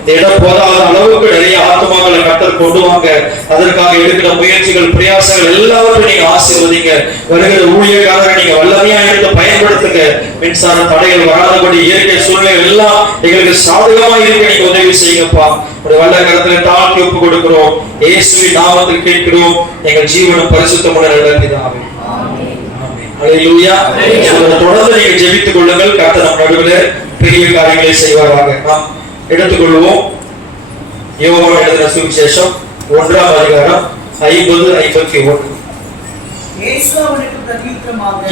இந்த இடம் போதாத அளவுக்கு நிறைய ஆத்மாக்களை கர்த்தர் கொண்டு வாங்க. அதற்காக எடுக்கிற முயற்சிகள், பிரயாசங்கள் எல்லாவற்றையும் நீங்க ஆசீர்வதிங்க. வருகிற ஊழியக்காரரை நீங்க வல்லமையா எடுத்து பயன்படுத்துங்க. மின்சார தடைகள் வராதபடி, இயற்கை சூழ்நிலைகள் எல்லாம் எங்களுக்கு சாதகமா இருக்க நீங்க உதவி செய்யுங்கப்பா. ஒரு வல்ல கரத்துல தாழ்த்தி ஒப்பு கொடுக்கிறோம். இயேசுவின் நாமத்தில் கேட்கிறோம் எங்கள் ஜீவனும் பரிசுத்தமுள்ள நல்ல பிதாவே. அல்லேலூயா. தொடர்ந்து நீங்க ஜெபித்துக் கொள்ளுங்கள். கர்த்தர் நம் நடுவில் பெரிய காரியங்களை செய்வாராக. நாம் எடுத்துக்கொள்வோம். யோவான் எழுதின சுவிசேஷம் 1ஆம் அதிகாரம் 50-51.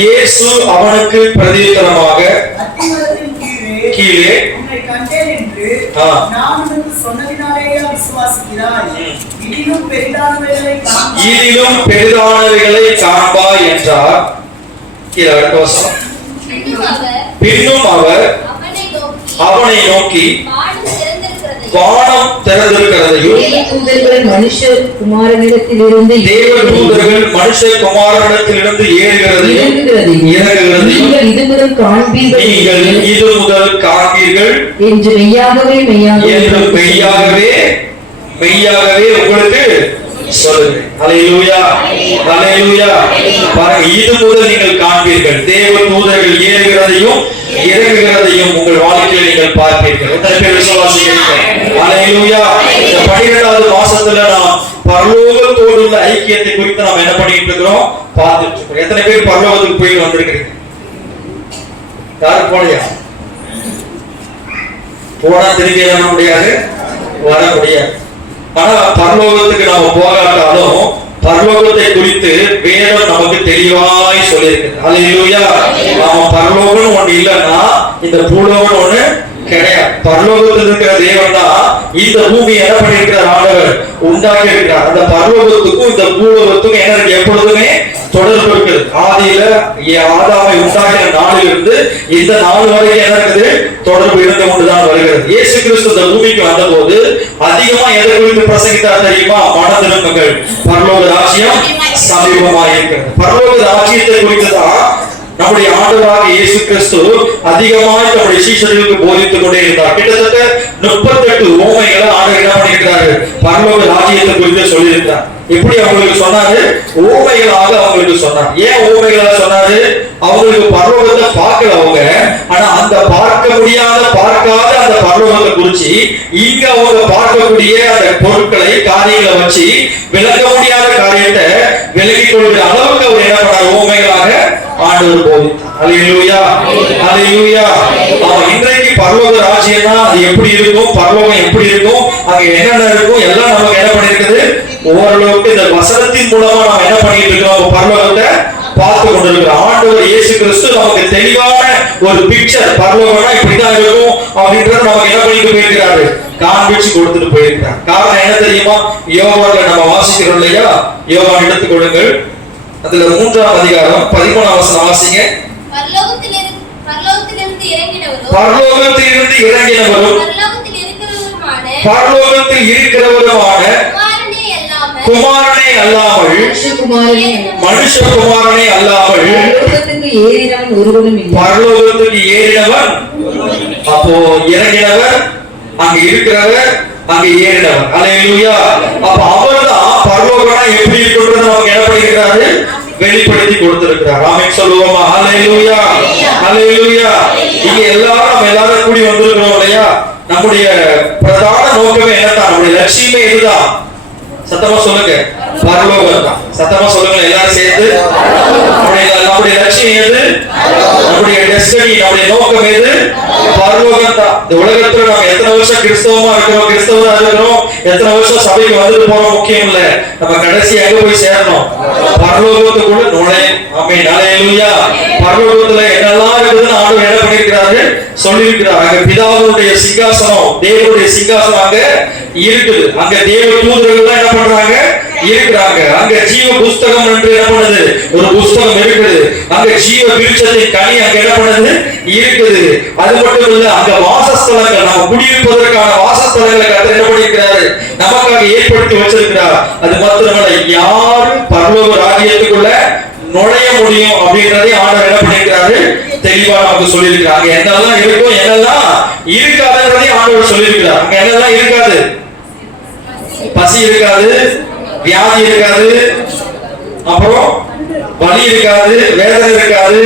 இயேசு அவனுக்கு பிரதியுத்தரமாக, அத்திமரத்தின் கீழே உன்னை கண்டேன் என்று நான் உனக்கு சொன்னதினாலேயே விசுவாசிக்கிறாய். இதிலும் பெரிதானவைகளை காண்பாய் என்றார். பின்னும் அவர் அவனை நோக்கி, வானம் திறந்திருக்கிறதையும் தேவதூதர்கள் மனுஷகுமாரனிடத்திலிருந்து ஏறுகிறதையும் நீங்கள் இதுமுதல் காண்பீர்கள் என்று மெய்யாகவே உங்களுக்கு சொல்லுங்கள். அல்லேலூயா, அல்லேலூயா. பாருங்க, இது முதல் நீங்கள் காண்பீர்கள். தேவ தூதர்கள் ஏறுகிறதையும் இறங்குகிறதையும் உங்கள் வாழ்க்கையில் நீங்கள் பார்ப்பீர்கள். எத்தனை பேர் விசுவாசிக்கிறீர்கள்? அல்லேலூயா. இந்த 12வது மாசத்துல நாம் பரலோகத்தோடு உள்ள ஐக்கியத்தை குறித்து நாம் என்ன பண்ணிட்டு இருக்கிறோம்? பார்த்துட்டு இருக்கோம். எத்தனை பேர் பரலோகத்துக்கு போய் வந்திருக்கிறீங்க? யாரும் போலையா? போனா திரும்பி வர முடியாது, வர முடியாது. ஆனா பரலோகத்துக்கு நாம போகாட்டாலும் பரலோகத்தை குறித்து வேதம் நமக்கு தெளிவாய் சொல்லியிருக்கு. அல்லேலூயா. நாம பரலோகம் ஒண்ணு இல்லைன்னா இந்த பூலோகம் ஒண்ணு கிடையாது. பரலோகத்தில் இருக்கிற தேவன் தான் இந்த பூமி என்ன பண்ணிருக்கிறார்? ஆண்டவர் உண்டாக்கி இருக்கிறார். அந்த பரலோகத்துக்கும் இந்த பூலோகத்துக்கும் என்ன எப்பொழுதுமே தொடர்பு இருக்குது. ஆதியில ஆதாமை உண்டாக்கின நாளிலிருந்து இந்த நாள் வரைக்கும் என்ன இருக்குது? தொடர்பு இருந்து கொண்டுதான் வருகிறது. இயேசு கிறிஸ்து இந்த பூமிக்கு வந்த போது அதிகமா எதை குறித்து பிரசங்கித்தார் தெரியுமா? மனதிரும்புங்கள், பரலோக ராஜ்யம் சமீபமாக இருக்கிறது. பரலோக ராஜ்யத்தை குறித்துதான் நம்முடைய ஆண்டவராக இயேசு கிறிஸ்து அதிகமாய் நம்முடைய சீஷர்களுக்கு போதித்துக் கொண்டே இருந்தார். கிட்டத்தட்ட 38 உவமைகளை ஆண்டவர் என்ன பண்ணியிருக்கிறாரு? பரலோக ராஜ்யத்தை குறித்து சொல்லியிருக்கிறார். எப்படி அவங்களுக்கு சொன்னாரு? உவமைகளாக அவங்களுக்கு சொன்னார். ஏன் உவமைகளாக சொன்னாரு? அவங்களுக்கு பரலோகத்தை பார்க்கல அவங்க, ஆனா அந்த பார்க்க முடியாத, பார்க்காத அந்த பரலோகத்தை குறிச்சு இங்க அவங்க பார்க்கக்கூடிய அந்த பொருட்களை, காரியங்களை வச்சு விளக்க முடியாத காரியத்தை விலகிக் கொள்கிற அளவுக்கு அவர் என்ன பண்ணார்? உவமைகளாக ஆண்டவர் போதித்தார். அல்லேலூயா, அல்லேலூயா. இன்றைக்கு பரலோக ராஜ்யம்னா அது எப்படி இருக்கும்? பரலோகம் எப்படி இருக்கும்? அங்க என்னென்ன இருக்கும்? எல்லாம் நமக்கு என்ன பண்ணிருக்குது? ஓரளவுக்கு இந்த வசனத்தின் மூலமா நாம் என்ன பண்ணிட்டு இருக்கோம்? பரலோகத்தை பார்த்து கொண்டிருக்கிறோம். ஆண்டவர் இயேசு கிறிஸ்து நமக்கு தெளிவான ஒரு பிக்சர், பரலோகம்னா இப்படிதான் இருக்கும் அப்படின்றத நமக்கு என்ன பண்ணிட்டு போயிருக்கிறாரு? காண்பிச்சு கொடுத்துட்டு போயிருக்கிறார். காரணம் என்ன தெரியுமா? யோவான்ல நம்ம வாசிக்கிறோம் இல்லையா? யோவான் எடுத்துக்கொள்ளுங்கள். அதுல 3ஆம் அதிகாரம் 13ஆம் வசனம் வாசிங்க. பரலோகத்திலிருந்து இறங்கினவரும் பரலோகத்தில் இருக்கிறவருமான குமாரனே அல்லாமல், மனுஷகுமாரனே அல்லாமல் பரலோகத்துக்கு ஏறினவன். அப்போ இறங்கினவர், அங்க இருக்கிறவர், அங்க ஏறினவர். அல்லேலூயா. அப்ப அவர்தான் பரலோகம்னா எப்படி இருக்குன்றது நமக்கு என்ன பண்ணிருக்கிறாரு? வெளிப்படுத்தி கொடுத்திருக்கிறார். ஆமென் சொல்லுவோமா? அல்லேலூயா, அல்லேலூயா. இங்க நம்ம எல்லாரும் கூடி வந்திருக்கிறோம் இல்லையா? நம்முடைய பிரதான நோக்கமே என்னதான்? நம்முடைய லட்சியமே இதுதான். சத்தமா சொல்லுங்க, பரலோகம் தான். சத்தமா சொல்லுங்க எல்லாரும் சேர்ந்து. நம்முடைய லட்சியம் எது? நம்முடைய டெஸ்டினி, நம்முடைய நோக்கம் எது? பரலோகம் தான். இந்த உலகத்துல நம்ம எத்தனை வருஷம் கிறிஸ்தவமா இருக்கிறோம், கிறிஸ்தவரா இருக்கிறோம், எத்தனை வருஷம் சபைக்கு வந்துட்டு போறோம் முக்கியம் இல்ல. நம்ம கடைசி எங்க போய் சேரணும்? பரலோகத்துக்குள்ள நுழையும். ஆமென், அல்லேலூயா. பரலோகத்துல என்னெல்லாம் இருக்குதுன்னு ஆண்டவர் என்ன பண்ணிருக்கிறாரு? சொல்லியிருக்கிறார். அங்க பிதாவுடைய சிங்காசனம், தேவனுடைய சிங்காசனம் அங்க இருக்குது. அங்க தேவ தூதர்கள் என்ன பண்றாங்க? இருக்கிறாங்க. அங்க ஜீவ புஸ்தகம் என்று என்ன பண்ணுது? ஒரு புஸ்தகம் இருக்குது. அங்க ஜீவ விருட்சத்தின் கனி அங்க என்ன பண்ணுது? இருக்குது. அது மட்டும் இல்ல, அங்க வாசஸ்தலங்கள், நம்ம குடியிருப்பதற்கான வாசஸ்தலங்களை கர்த்தர் என்ன பண்ணியிருக்கிறாரு? நமக்காக ஏற்படுத்தி வச்சிருக்கிறார். அது மாத்திரமல்ல, யாரும் பரலோக ராஜ்யத்துக்குள்ள நுழைய முடியும் அப்படின்றதை ஆண்டவர் என்ன பண்ணிருக்கிறாரு? தெளிவா நமக்கு சொல்லியிருக்கிறாங்க. என்னெல்லாம் இருக்கும், என்னெல்லாம் இருக்காதுன்றதையும் ஆண்டவர் சொல்லியிருக்கிறார். அங்க என்னெல்லாம் இருக்காது? பசி இருக்காது, வியாதி இருக்காது, அப்புறம் வலி இருக்காது, வேதனை இருக்காது,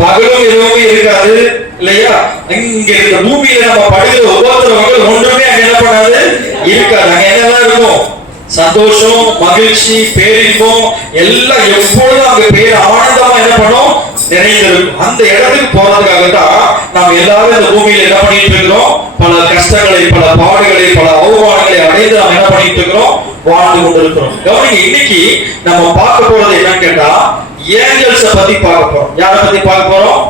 பகலும் இரவும் இருக்காது இல்லையா? இங்க இந்த பூமியில நம்ம படுகிற உபத்திரவங்கள் ஒன்றுமே அங்க என்ன பண்ணாது? இருக்காது. அங்க என்னெல்லாம் இருக்கும்? சந்தோஷம், மகிழ்ச்சி, பேரின்பம் எல்லாம் எப்பொழுதும் அங்க பேர் ஆனந்தமா என்ன பண்ணும்? நிறைந்திருக்கும். அந்த இடத்துக்கு போறதுக்காக தான் நாம் எல்லாரும் இந்த பூமியில என்ன பண்ணிட்டு இருக்கிறோம்? பல கஷ்டங்களை, பல பாடுகளை, பல அவமானங்களை அடைந்து நாம் என்ன பண்ணிட்டு இருக்கிறோம்? வாழ்ந்து கொண்டிருக்கிறோம். கவனிங்க, இன்னைக்கு நம்ம பார்க்க போறது என்னன்னு கேட்டா ஏஞ்சல்ஸ பத்தி பார்க்க போறோம். யாரை பத்தி பார்க்க போறோம்?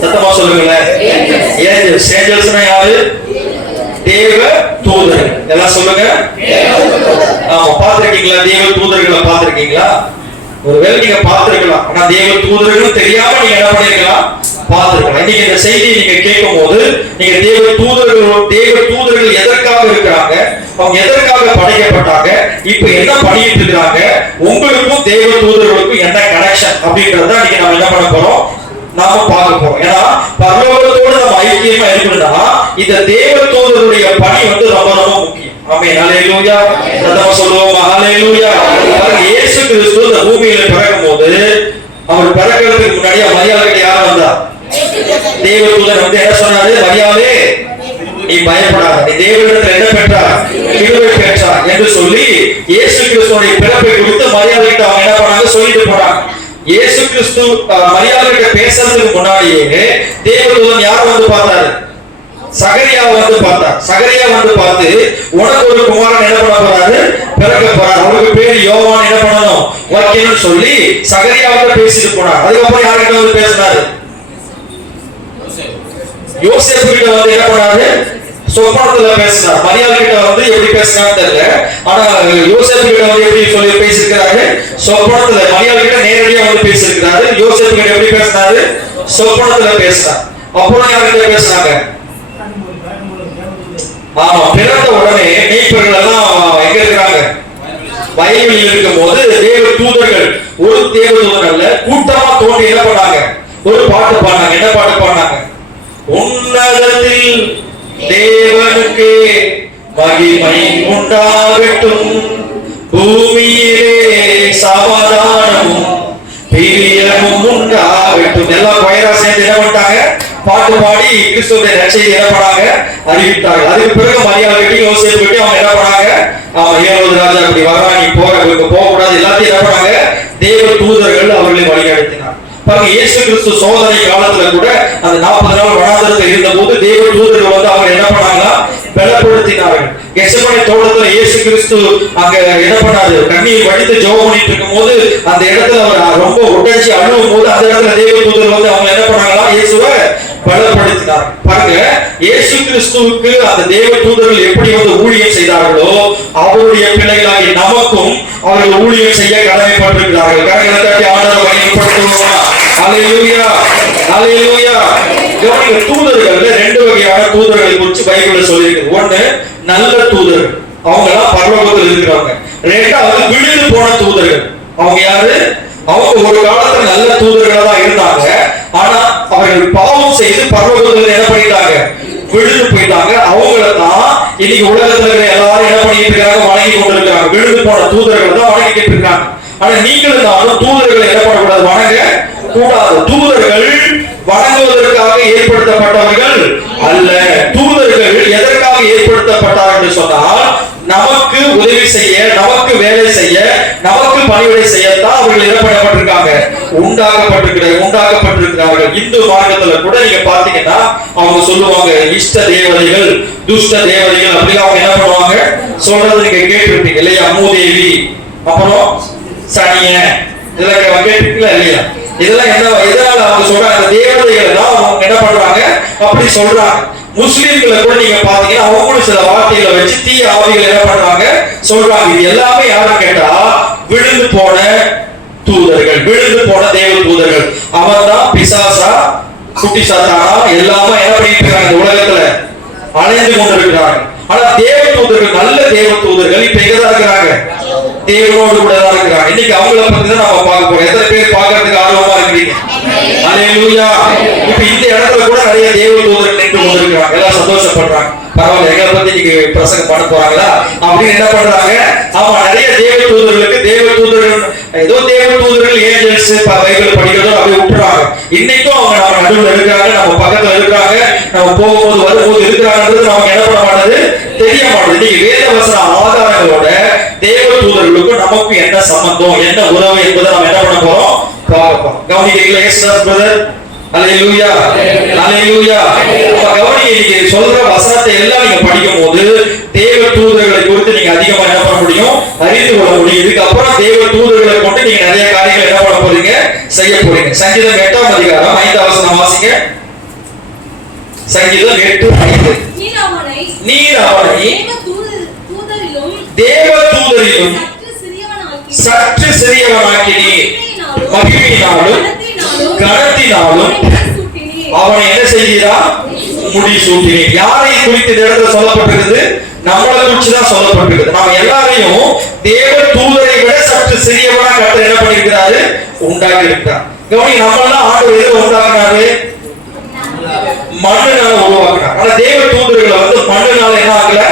சத்தமா சொல்லுங்களேன். ஏஞ்சல்ஸ். ஏஞ்சல்ஸ்னா யாரு? தேவ தூதர்கள். எல்லாம் சொல்லுங்க. ஆமா, பார்த்திருக்கீங்களா? தேவ தூதர்களை பார்த்திருக்கீங்களா? ஒருவேளை நீங்க பார்த்திருக்கலாம், ஆனா தேவ தூதர்கள் தெரியாம நீங்க என்ன பண்ணிருக்கலாம்? பார்த்திருக்கலாம். இன்னைக்கு இந்த செய்தியை நீங்க கேட்கும் போது நீங்க தேவ தூதர்கள் எதற்காக இருக்கிறாங்க, அவங்க எதற்காக படைக்கப்பட்டாங்க, இப்ப என்ன பண்ணிட்டு இருக்காங்க, உங்களுக்கும் தேவ தூதர்களுக்கும் என்ன கனெக்ஷன் அப்படின்றத இன்னைக்கு நம்ம என்ன பண்ண போறோம்? நாம பார்க்க போறோம். ஏன்னா பரலோகத்தோடு நம்ம ஐக்கியமா இருக்கணும்னா இந்த தேவ தூதருடைய பணி ரொம்ப ரொம்ப முக்கியம். ஆமென். ஹல்லேலூயா. பிரதம சொல்லுவோம் ஹல்லேலூயா. இயேசு கிறிஸ்து இந்த பூமியில பிறக்கும்போது அவர் பிறக்கிறதுக்கு முன்னாடி மரியாதைக்கு யார் வந்தா? தேவ தூதர் என்ன சொன்னாரு? மரியாதை, நீ பயப்படாத, நீ தேவனிடத்தில் என்ன பெற்றார்? கிருபை பெற்றார் என்று சொல்லி இயேசு கிறிஸ்துவோட பிறப்பை குறித்து மரியாதைக்கு அவங்க என்ன பண்ணாங்க? சொல்லிட்டு போறாங்க. இயேசு கிறிஸ்து மரியாதைக்கு பேசுறதுக்கு முன்னாடியே தேவதூதன் யார் வந்து பார்த்தாரு? சகரியா வந்து பார்த்தார். சகரியா வந்து பார்த்து உனக்கு ஒரு குமாரன் என்ன பண்ண போறாரு? பிறக்க போறார், அவருக்கு பேர் யோவான் என்ன பண்ணணும்? வைக்கணும்னு சொல்லி சகரியா வந்து பேசிட்டு போனார். அதுக்கப்புறம் யார்கிட்ட வந்து பேசினாரு? யோசேப்பு கிட்ட வந்து என்ன பண்ணாரு? சொப்பனத்துல பேசினார். மரியாதை கிட்ட வந்து எப்படி பேசினான்னு தெரியல, ஆனா யோசேப்பு கிட்ட வந்து எப்படி சொல்லி பேசியிருக்கிறாரு? சொப்பனத்துல. மரியாதை கிட்ட நேரடியா வந்து பேசியிருக்கிறாரு. யோசேப்பு கிட்ட எப்படி பேசினாரு? சொப்பனத்துல பேசினார். அப்புறம் யார்கிட்ட பேசினாங்க? ஆமா, பிறந்த உடனே மேய்ப்பர்கள் எல்லாம் எங்க இருக்கிறாங்க? வயல்வெளியில் இருக்கும் போது தேவ தூதர்கள், ஒரு தேவ தூதர் அல்ல, கூட்டமா தோன்றி என்ன பண்ணாங்க? ஒரு பாட்டு பாடினாங்க. என்ன பாட்டு பாடினாங்க? உன்னதத்தில் தேவனுக்கு மகிமை உண்டாகட்டும், பூமியிலே சமாதானமும் பிரியமும் உண்டாகட்டும். எல்லாம் கொயரா சேர்ந்து என்ன பண்ணிட்டாங்க? பாட்டு பாடி கிறிஸ்துவின் நற்செய்தியை என்ன பண்ணாங்க? அறிவித்தார்கள். அதுக்கு பிறகு மரியாதை யோசேப்பு கிட்ட அவங்க என்ன பண்ணாங்க? ஏரோது ராஜா அப்படி வரா, நீ போக கூடாது, எல்லாத்தையும் என்ன பண்ணாங்க? தேவ தூதர்கள் அவர்களை வழிநடத்தினார். பாருங்க, இயேசு கிறிஸ்து சோதனை காலத்துல கூட அந்த 40 நாள் வனாந்தரத்தில் இருந்த போது தேவ தூதர்கள் வந்து அவங்க என்ன பண்ணாங்களா? பலப்படுத்தினார்கள். கெத்செமனே தோட்டத்துல இயேசு கிறிஸ்து அங்க என்ன பண்ணாரு? கண்ணீர் வடித்து ஜெபம் பண்ணிட்டு இருக்கும் போது அந்த இடத்துல அவர் ரொம்ப உடைச்சி அழுவும் போது அந்த இடத்துல தேவ தூதர்கள் வந்து அவங்க என்ன பண்ணாங்களா? இயேசுவை பலப்படுத்தினார். பாருங்க, இயேசு கிறிஸ்துவுக்கு அந்த தேவ தூதர்கள் எப்படி வந்து ஊழியம் செய்தார்களோ அவருடைய பிள்ளைகளாகிய நமக்கும் அவர்கள் ஊழியம் செய்ய கடமைப்பட்டிருக்கிறார்கள். கரங்களை தட்டி ஆண்டவரை மகிமைப்படுத்துவோமா? ஹல்லேலூயா, ஹல்லேலூயா. கவனிங்க, தூதர்கள்ல 2 வகையான தூதர்களை குறித்து பைபிள்ல சொல்லியிருக்கு. ஒண்ணு நல்ல தூதர்கள், அவங்க எல்லாம் பரலோகத்தில் இருக்கிறாங்க. 2வது விழுந்து போன தூதர்கள். அவங்க யாரு? அவங்க ஒரு காலத்துல நல்ல தூதர்களா தான் இருந்தாங்க, ஆனா அவர்கள் பாவம் செய்து பரலோகத்தில் என்ன பண்ணிட்டாங்க? விழுந்து போயிட்டாங்க. அவங்கள தான் இன்னைக்கு உலகத்துல இருக்கிற எல்லாரும் என்ன பண்ணிட்டு இருக்காங்க? வணங்கி கொண்டிருக்கிறாங்க. விழுந்து போன தூதர்கள் தான் வணங்கிட்டு இருக்காங்க. ஆனா நீங்களும் நானும் தூதர்களை என்ன பண்ணக்கூடாது? வணங்க கூடாது. தூதர்கள் வணங்குவதற்காக ஏற்படுத்தப்பட்டவர்கள் அல்ல. தூதர்கள் எதற்காக ஏற்படுத்தப்பட்டார்கள் என்று சொன்னால் நமக்கு உதவி செய்ய, நமக்கு வேலை செய்ய, நமக்கு பணிவிடை செய்யத்தான் அவர்கள் என்ன பண்ணப்பட்டிருக்காங்க? உண்டாக்கப்பட்டிருக்கிறார்கள். இந்து மார்க்கத்துல கூட நீங்க பாத்தீங்கன்னா அவங்க சொல்லுவாங்க இஷ்ட தேவதைகள், துஷ்ட தேவதைகள் அப்படின்னு அவங்க என்ன பண்ணுவாங்க? சொல்றது நீங்க கேட்டிருப்பீங்க இல்லையா? மூதேவி, அப்புறம் சனிய, இதெல்லாம் கேட்டிருக்கீங்களா இல்லையா? இதெல்லாம் என்ன, எதனால அவங்க சொல்றாங்க? தேவதைகள் தான் அவங்க என்ன பண்றாங்க? அப்படி சொல்றாங்க. முஸ்லிம்களை கூட நீங்க பாத்தீங்கன்னா அவங்களும் சில வார்த்தைகளை வச்சு தீய ஆவிகளை என்ன பண்றாங்க? சொல்றாங்க. இது எல்லாமே யாரும் கேட்டா விழுந்து போன தூதர்கள், விழுந்து போன தேவ தூதர்கள். அவன் தான் பிசாசா, குட்டி சாத்தானா எல்லாமே என்ன பண்ணிட்டு இருக்காங்க? உலகத்துல அலைந்து கொண்டிருக்கிறாங்க. ஆனா தேவ தூதர்கள், நல்ல தேவ தூதர்கள் இப்ப எங்கதான் இருக்கிறாங்க? தேவனோடு கூட தான் இருக்கிறாங்க. இன்னைக்கு அவங்கள பத்தி தான் நம்ம பார்க்க போறோம். எத்தனை பேர் பார்க்கறதுக்கு ஆர்வமா இருக்கிறீங்க? ஹல்லேலூயா. இப்ப இந்த இடத்துல கூட நிறைய தேவ தூதர்கள் நின்று கொண்டிருக்கிறாங்க. எல்லாம் சந்தோஷம். ஆசைப்படுறாங்க. பரவாயில்ல, எங்களை பத்தி நீங்க பிரசங்கம் பண்ண போறாங்களா அப்படின்னு என்ன பண்றாங்க. ஆமா, நிறைய தேவ தூதர்களுக்கு தேவ தூதர்கள் ஏதோ தேவ தூதர்கள் ஏஞ்சல்ஸ் பைபிள் படிக்கிறதோ அப்படியே விட்டுறாங்க. இன்னைக்கும் அவங்க நம்ம நடுவில் இருக்கிறாங்க, நம்ம பக்கத்துல இருக்கிறாங்க, நம்ம போகும்போது வரும்போது இருக்கிறாங்கன்றது நமக்கு என்ன பண்ண மாட்டது, தெரிய மாட்டது. நீங்க வேத வசன ஆதாரங்களோட தேவ தூதர்களுக்கும் நமக்கும் என்ன சம்பந்தம், என்ன உறவு என்பதை நம்ம என்ன பண்ண போறோம், பார்க்க போறோம். கவனிக்கிறீங்களா? எஸ் பிரதர், அல்லேலூயா, அல்லேலூயா. கவனிங்க, நீங்க சொல்ற வசனத்தை எல்லாம் நீங்க படிக்கும் போது தேவ தூதர்களை குறித்து நீங்க அதிகமா என்ன பண்ண முடியும், அறிந்து கொள்ள முடியும். இதுக்கப்புறம் தேவ தூதர்களை கொண்டு நீங்க நிறைய காரியங்கள் என்ன பண்ண போறீங்க, செய்ய போறீங்க. சங்கீதம் 8ஆம் அதிகாரம் 5ஆம் வசனம் வாசிங்க. சங்கீதம் 8:5. நீர் அவனை தேவ தூதரிலும் சற்று சிறியவனாக்கினீர், மகிமையினாலும் கனத்தினாலும் அவனை என்ன செய்கிறார், முடி சூட்டினீர். யாரை குறித்து இந்த இடத்துல சொல்லப்பட்டிருக்குது, நம்மளை குறித்து தான் சொல்லப்பட்டிருக்குது. நம்ம எல்லாரையும் தேவ தூதரை விட சற்று சிறியவனா கர்த்தர் என்ன பண்ணிருக்கிறாரு, உண்டாக்கி இருக்கிறார். கவனி, நம்மளாம் ஆண்டவர் எதை உண்டாக்குறாரு, மண்ணுனால உருவாக்குறார். ஆனா தேவ தூதர்களை மண்ணுனால என்ன ஆகல,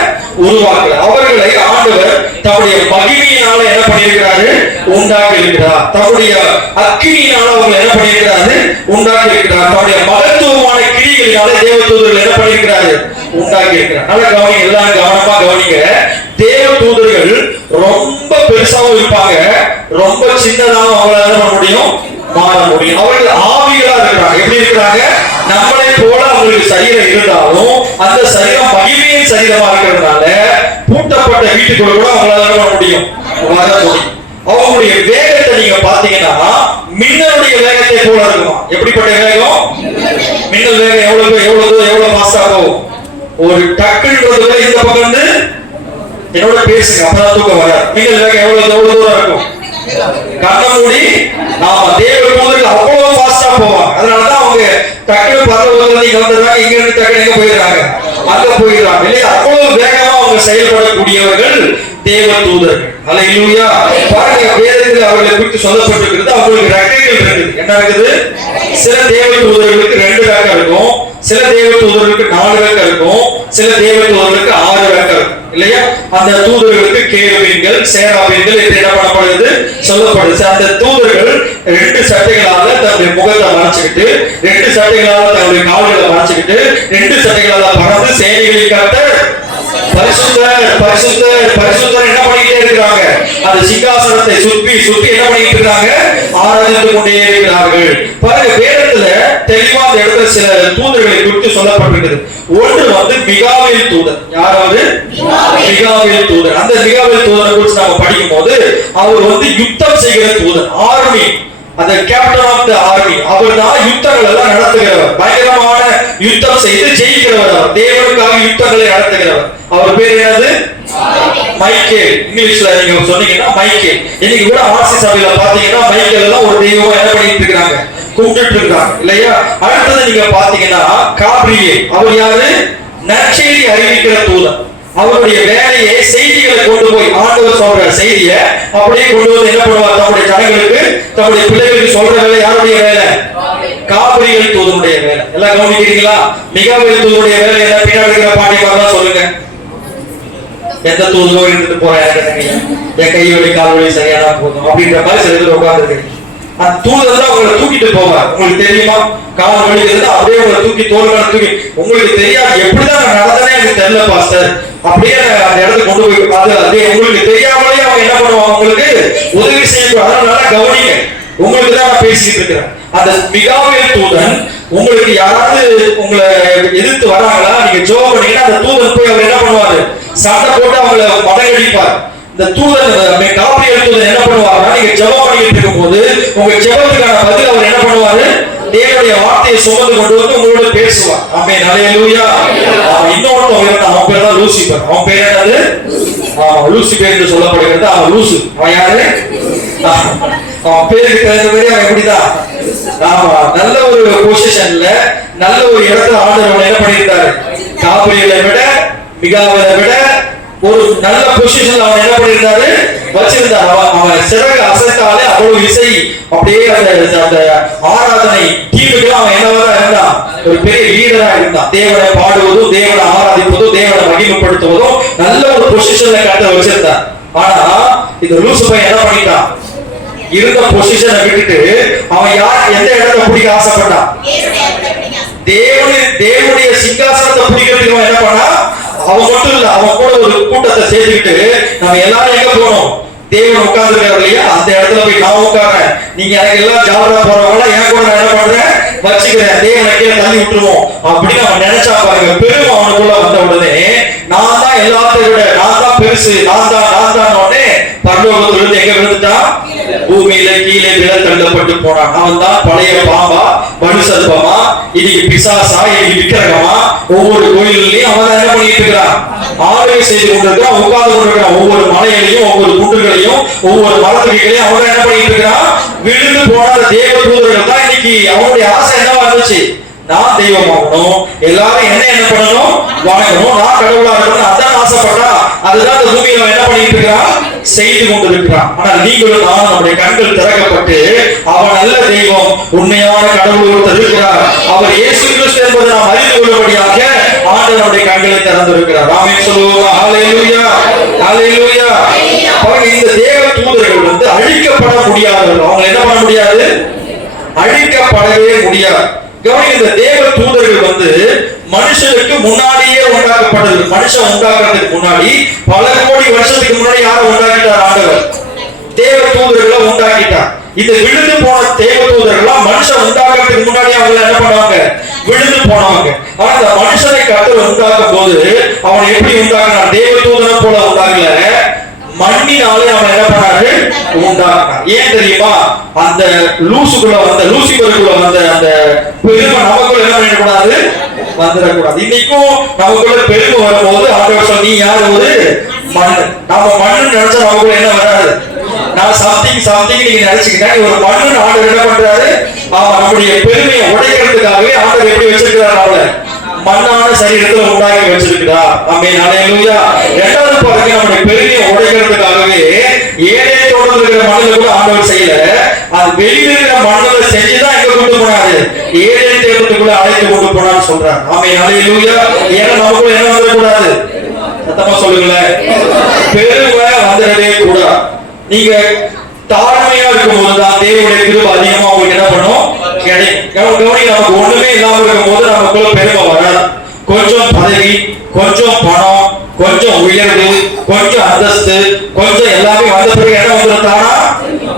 உருவாக்கல. அவர்களை ஆண்டவர் தம்முடைய மகிமையினால என்ன பண்ணியிருக்கிறாரு, உண்டாக்கி இருக்கிறார். தம்முடைய அக்கினியினால அவங்களை என்ன பண்ணியிருக்கிறாரு, உண்டாக்கி இருக்கிறார். தம்முடைய மகத்துவமான கிரிகளினால தேவ தூதர்கள் என்ன பண்ணியிருக்கிறாரு, உண்டாக்கி இருக்கிறார். நல்ல கவனிங்க, எல்லாரும் கவனமா கவனிங்க. தேவ தூதர்கள் ரொம்ப பெருசாவும் இருப்பாங்க, ரொம்ப சின்னதாகவும் அவங்களால என்ன பண்ண முடியும், மாற முடியும். அவர்கள் ஆவிகளா இருக்கிறாங்க. எப்படி இருக்கிறாங்க, நம்மளை போல அவங்களுக்கு சரீரம் இருந்தாலும் அந்த சரீரம் மகிமையின் சரீரமா இருக்கிறதுனால பூட்டப்பட்ட வீட்டுக்குள்ள கூட அவங்களால வர முடியும், வர முடியும். அவங்களுடைய வேகத்தை நீங்க பாத்தீங்கன்னா மின்னலுடைய வேகத்தை போல இருக்குமா. எப்படிப்பட்ட வேகம், மின்னல் வேகம் எவ்வளவு ஃபாஸ்டா போகும். ஒரு டக்குன்றது இந்த பக்கம் வந்து என்னோட பேசுங்க, அப்பதான் தூக்கம் வர. மின்னல் வேகம் எவ்வளவு தூரம் இருக்கும், கண்ண மூடி. நாம தேவ தூதர்கள் அவ்வளவு ஃபாஸ்டா போவாங்க. அதனாலதான் அவங்க டக்குனு பரவ இங்க வந்துடுறாங்க, இங்க இருந்து டக்குனு எங்க போயிடுறாங்க, அங்க போயிடுறாங்க இல்லையா. அவ்வளவு வேகமா அவங்க செயல்படக்கூடியவர்கள் தேவ தூதர்கள். அல்லேலூயா. பாருங்க, வேதத்தில் அவர்களை குறித்து சொல்லப்பட்டிருக்கிறது. அவங்களுக்கு ரெக்கைகள் இருக்குது. என்ன இருக்குது, சில தேவ தூதர்களுக்கு 2 ரெக்கை இருக்கும், சில தேவ தூதர்களுக்கு 4 ரெக்கை இருக்கும், சில தேவ தூதர்களுக்கு 6 ரெக்கை இருக்கும் இல்லையா. அந்த தூதர்களுக்கு கேருபீன்கள், சேராபீன்கள் என்று என்ன பண்ணப்படுது, சொல்லப்படுது. அந்த தூதர்கள் 2 சட்டைகளால தன்னுடைய முகத்தை மறைச்சுக்கிட்டு, 2 சட்டைகளால தன்னுடைய கால்களை மறைச்சுக்கிட்டு, 2 சட்டைகளால பறந்து சேனைகளின் கர்த்தர் பரிசுத்தர் பரிசுத்தர் பரிசுத்தர் என்ன பண்ணிட்டே இருக்கிறாங்க, அந்த சிங்காசனத்தை சுற்றி சுற்றி என்ன பண்ணிட்டு இருக்காங்க, ஆராதித்து கொண்டே இருக்கிறார்கள். பாருங்க, வேதத்துல தெளிவா அந்த இடத்துல சில தூதர்களை குறித்து சொல்லப்பட்டிருக்கிறது. ஒன்று மிகாவேல் தூதர். யாராவது, மிகாவேல் தூதர். அந்த மிகாவேல் தூதரை குறித்து நாம படிக்கும் போது அவர் யுத்தம் செய்கிற தூதர், ஆர்மி, அந்த கேப்டன் ஆஃப் தி ஆர்மி. அவர் தான் யுத்தங்கள் எல்லாம் நடத்துகிறவர், பயங்கரமான யுத்தம் செய்து ஜெயிக்கிறவர், அவர் தேவனுக்காக யுத்தங்களை நடத்துகிறவர். அவர் பேர் என்னது, மைக்கேல். இங்கிலீஷ்ல நீங்க சொன்னீங்கன்னா மைக்கேல். இன்னைக்கு கூட ஆர்சி சபையில பாத்தீங்கன்னா மைக்கேல் எல்லாம் ஒரு தெய்வமா என்ன பண்ணிட்டு இருக்காங்க, கும்பிட்டு இருக்காங்க இல்லையா. அடுத்தது நீங்க பாத்தீங்கன்னா காப்ரியேல். அவர் யாரு, நற்செய்தி அறிவிக்கிற தூதர். அவருடைய வேலையை செய்திகளை கொண்டு போய் ஆண்டவர் சொல்ற செய்தியை அப்படியே கொண்டு வந்து என்ன பண்ணுவார், தம்முடைய ஜனங்களுக்கு, தம்முடைய பிள்ளைகளுக்கு சொல்ற வேலை யாருடைய வேலை, காபிரியேல் தூதனுடைய வேலை. எல்லாம் கவனிக்கிறீங்களா. மிகாவேல் தூதனுடைய வேலை என்ன, பின்னாடி இருக்கிற பாண்டியமாக சொல்லுங்க. எந்த தூதரோ இருந்துட்டு போறேன், என் கை வலி கால் வலி சரியான போதும் அப்படின்ற மாதிரி சில பேர் உட்கார்ந்துருக்கு. அந்த தூதர் தான் உங்களை தூக்கிட்டு போவார். உங்களுக்கு தெரியுமா, கால் வலிக்கிறது அப்படியே உங்களை தூக்கி தோல்களை தூக்கி, உங்களுக்கு தெரியாது எப்படிதான் நான் நடந்தனே எனக்கு தெரியல பாஸ்டர், அப்படியே அந்த இடத்துக்கு கொண்டு போய் அது உங்களுக்கு தெரியாமலே அவங்க என்ன பண்ணுவாங்க, உங்களுக்கு உதவி செய்ய. அதனால கவனிங்க, உங்களுக்கு தான் நான் பேசிட்டு இருக்கிறேன். அந்த மிகாவேல் தூதன் உங்களுக்கு யாராவது உங்களை எதிர்த்து வராங்களா, நீங்க ஜெபம் பண்ணீங்கன்னா அந்த தூதன் போய் அவர் என்ன பண்ணுவாரு, சண்டை போட்டு அவங்களை மடங்கடிப்பார். இந்த தூதன் காபிரியேல் தூதன் என்ன பண்ணுவாருன்னா, நீங்க ஜெபம் பண்ணிட்டு இருக்கும் போது உங்க ஜெபத்துக்கான பதில் அவர் என்ன பண்ணுவாரு, தேவனுடைய வார்த்தையை சுமந்து கொண்டு வந்து உங்களோட பேசுவார். ஆமென், அல்லேலூயா. இன்னொருத்தன் இருந்தான், அவன் பேர் தான் லூசிபர். அவன் பேர் என்னது, லூசிபர் என்று சொல்லப்படுகிறது. அவன் லூசு. அவன் யாரு, அவன் பேருக்கு தகுந்த மாதிரி அவன் எப்படிதான், நல்ல ஒரு பொசிஷன்ல நல்ல ஒரு இடத்துல ஆண்டவர் என்ன பண்ணியிருந்தாரு, காபிரியேலை விட, மிகாவேலை விட, ஒரு நல்ல பொசிஷன்ல அவன் என்ன பண்ணியிருந்தாரு வச்சிருந்தார். அவன் சிறகு அசைத்தாலே அவ்வளவு இசை அப்படியே அந்த ஆராதனை டீமுக்கு அவன் என்னவா இருந்தான், ஒரு பெரிய லீடரா இருந்தான். தேவனை பாடுவதும் தேவனை ஆராதிப்பதும் தேவனை மகிமைப்படுத்துவதும் நல்ல ஒரு பொசிஷன்ல கட்ட வச்சிருந்தான். ஆனா இந்த லூசு பையன் என்ன பண்ணிட்டான், இருந்த பொசிஷனை விட்டுட்டு அவன் யார் எந்த இடத்தை பிடிக்க ஆசைப்பட்டான், தேவனுடைய சிங்காசனத்தை பிடிக்கிறதுக்கு அவன் என்ன பண்ணா, அவன் மட்டும் இல்ல அவன் கூட ஒரு கூட்டத்தை சேர்த்துக்கிட்டு நம்ம எல்லாரும் எங்க போனோம், தேவன் உட்கார்ந்துருக்காரு இல்லையா அந்த இடத்துல போய் நான் உட்கார்றேன், நீங்க எனக்கு எல்லாம் ஜாலியா போறவங்கள என் கூட நான் என்ன பண்றேன் வச்சுக்கிறேன், தேவனை கீழே தள்ளி விட்டுருவோம் அப்படின்னு அவன் நினைச்சா பாருங்க. பெரும் அவனுக்குள்ள வந்த உடனே நான் தான் எல்லாத்தையும் விட நான் தான் பெருசு, நான் தான் உடனே பரலோகத்துல இருந்து எங்க விழுந்துட்டான், பூமியில கீழே விழ தள்ளப்பட்டு போனான். அவன் தான் பழைய பாம்பா மனுசர்பமா இன்னைக்கு பிசாசா இன்னைக்கு விக்கிரகமா ஒவ்வொரு கோயிலையும் அவன் என்ன பண்ணிட்டு இருக்கிறான், ஆளுகை செய்து கொண்டிருக்கிறான், உட்கார்ந்து கொண்டிருக்கிறான். ஒவ்வொரு மலைகளையும் ஒவ்வொரு குன்றுகளையும் ஒவ்வொரு மரத்துகளையும் அவன் என்ன பண்ணிட்டு இருக்கிறான், விழுந்து போன தேவ தூதர்கள் தான் இன்னைக்கு அவனுடைய ஆசை என்னவா இருந்துச்சு, நான் தெய்வமாகணும், எல்லாரும் என்ன பண்ணணும் வணங்கணும், நான் கடவுளா இருக்கணும், அதான் ஆசைப்பட்டா. அதுதான் இந்த பூமியில என்ன பண்ணிட்டு இருக்கிறான், செய்து கொண்டிருக்கிறான். ஆனால் நீங்களும் நான் நம்முடைய கண்கள் திறக்கப்பட்டு அவன் நல்ல தெய்வம், உண்மையான கடவுள் ஒருத்தர் இருக்கிறார், அவர் இயேசு கிறிஸ்து என்பதை நாம் அறிந்து கொள்ளும்படியாக ஆண்டவருடைய கண்களை திறந்திருக்கிறார். ஆமென் சொல்லுவோம். ஹல்லேலூயா ஹல்லேலூயா. இந்த தேவ தூதர்கள் அழிக்கப்பட முடியாதவர்கள். அவங்க என்ன பண்ண முடியாது, அழிக்கப்படவே முடியாது. இந்த தேவ தூதர்கள் மனுஷனுக்கு முன்னாடியே உண்டாக்கப்பட்டது. மனுஷன் உண்டாக்குறதுக்கு முன்னாடி பல கோடி வருஷத்துக்கு முன்னாடி யாரை உண்டாக்கிட்டார், ஆண்டவர் தேவ தூதர்களை உண்டாக்கிட்டார். இந்த விழுந்து போன தேவ தூதர்கள் மனுஷன் உண்டாக்குறதுக்கு முன்னாடி அவங்க என்ன பண்ணுவாங்க, விழுந்து போனவங்க. ஆனா இந்த மனுஷனை கர்த்தர் உண்டாக்கும் போது அவன் எப்படி உண்டாக்குனார், தேவ தூதனை போல உண்டாக்கல, மண்ணினாலே அவன் என்ன பண்ணாரு உண்டாக்குனார். ஏன் தெரியுமா, அந்த லூசிபருக்குள்ள வந்த அந்த பெருமை நமக்குள்ள என்ன பண்ணிடக்கூடாது, வந்துடக்கூடாது. இன்னைக்கும் நமக்குள்ள பெருமை வரும்போது ஆண்டவர் சொல்லி, நீ யார், ஒரு மண்ணு. நம்ம மண்ணு நினைச்சா நமக்குள்ள என்ன வராது, நான் சம்திங் நீங்க நினைச்சுக்கிட்டா ஒரு மண்ணு ஆண்டவர் என்ன பண்றாரு, அவன் நம்முடைய பெருமையை உடைக்கிறதுக்காகவே ஆண்டவர் எப்படி வச்சிருக்கிறார், அவளை மண்ணான சரீரத்துல உண்டாக்கி வச்சிருக்கிறார். ஆமென் ஹல்லேலூயா. இரண்டாவது பாருங்க, நம்முடைய பெருமையை உடைக்கிறதுக்காகவே ஏழே தோட்டத்தில் இருக்கிற மண்ணில கூட ஆண்டவர் செய்யல, அது வெளியில இருக்கிற மண்ணில செஞ்சுதான் எங்க கொண்டு போனாரு, ஏழே தேவத்துக்குள்ள அழைத்து கொண்டு போனான்னு சொல்றாரு. ஆமென் ஹல்லேலூயா. ஏன்னா நமக்குள்ள என்ன வந்துடக்கூடாது, சத்தமா சொல்லுங்களேன், பெருமை வந்துடவே கூடாது. நீங்க தாழ்மையா இருக்கும்போதுதான் தேவனுடைய கிருபை அதிகமா உங்களுக்கு என்ன பண்ணும், கிடைக்கும். நமக்கு ஒண்ணுமே இல்லாம இருக்கும் போது நமக்குள்ள பெருமை வராது. கொஞ்சம் பதவி, கொஞ்சம் பணம், கொஞ்சம் உயர்வு, கொஞ்சம் அந்தஸ்து, கொஞ்சம் எல்லாமே வந்த பிறகு என்ன வந்துடும், தானா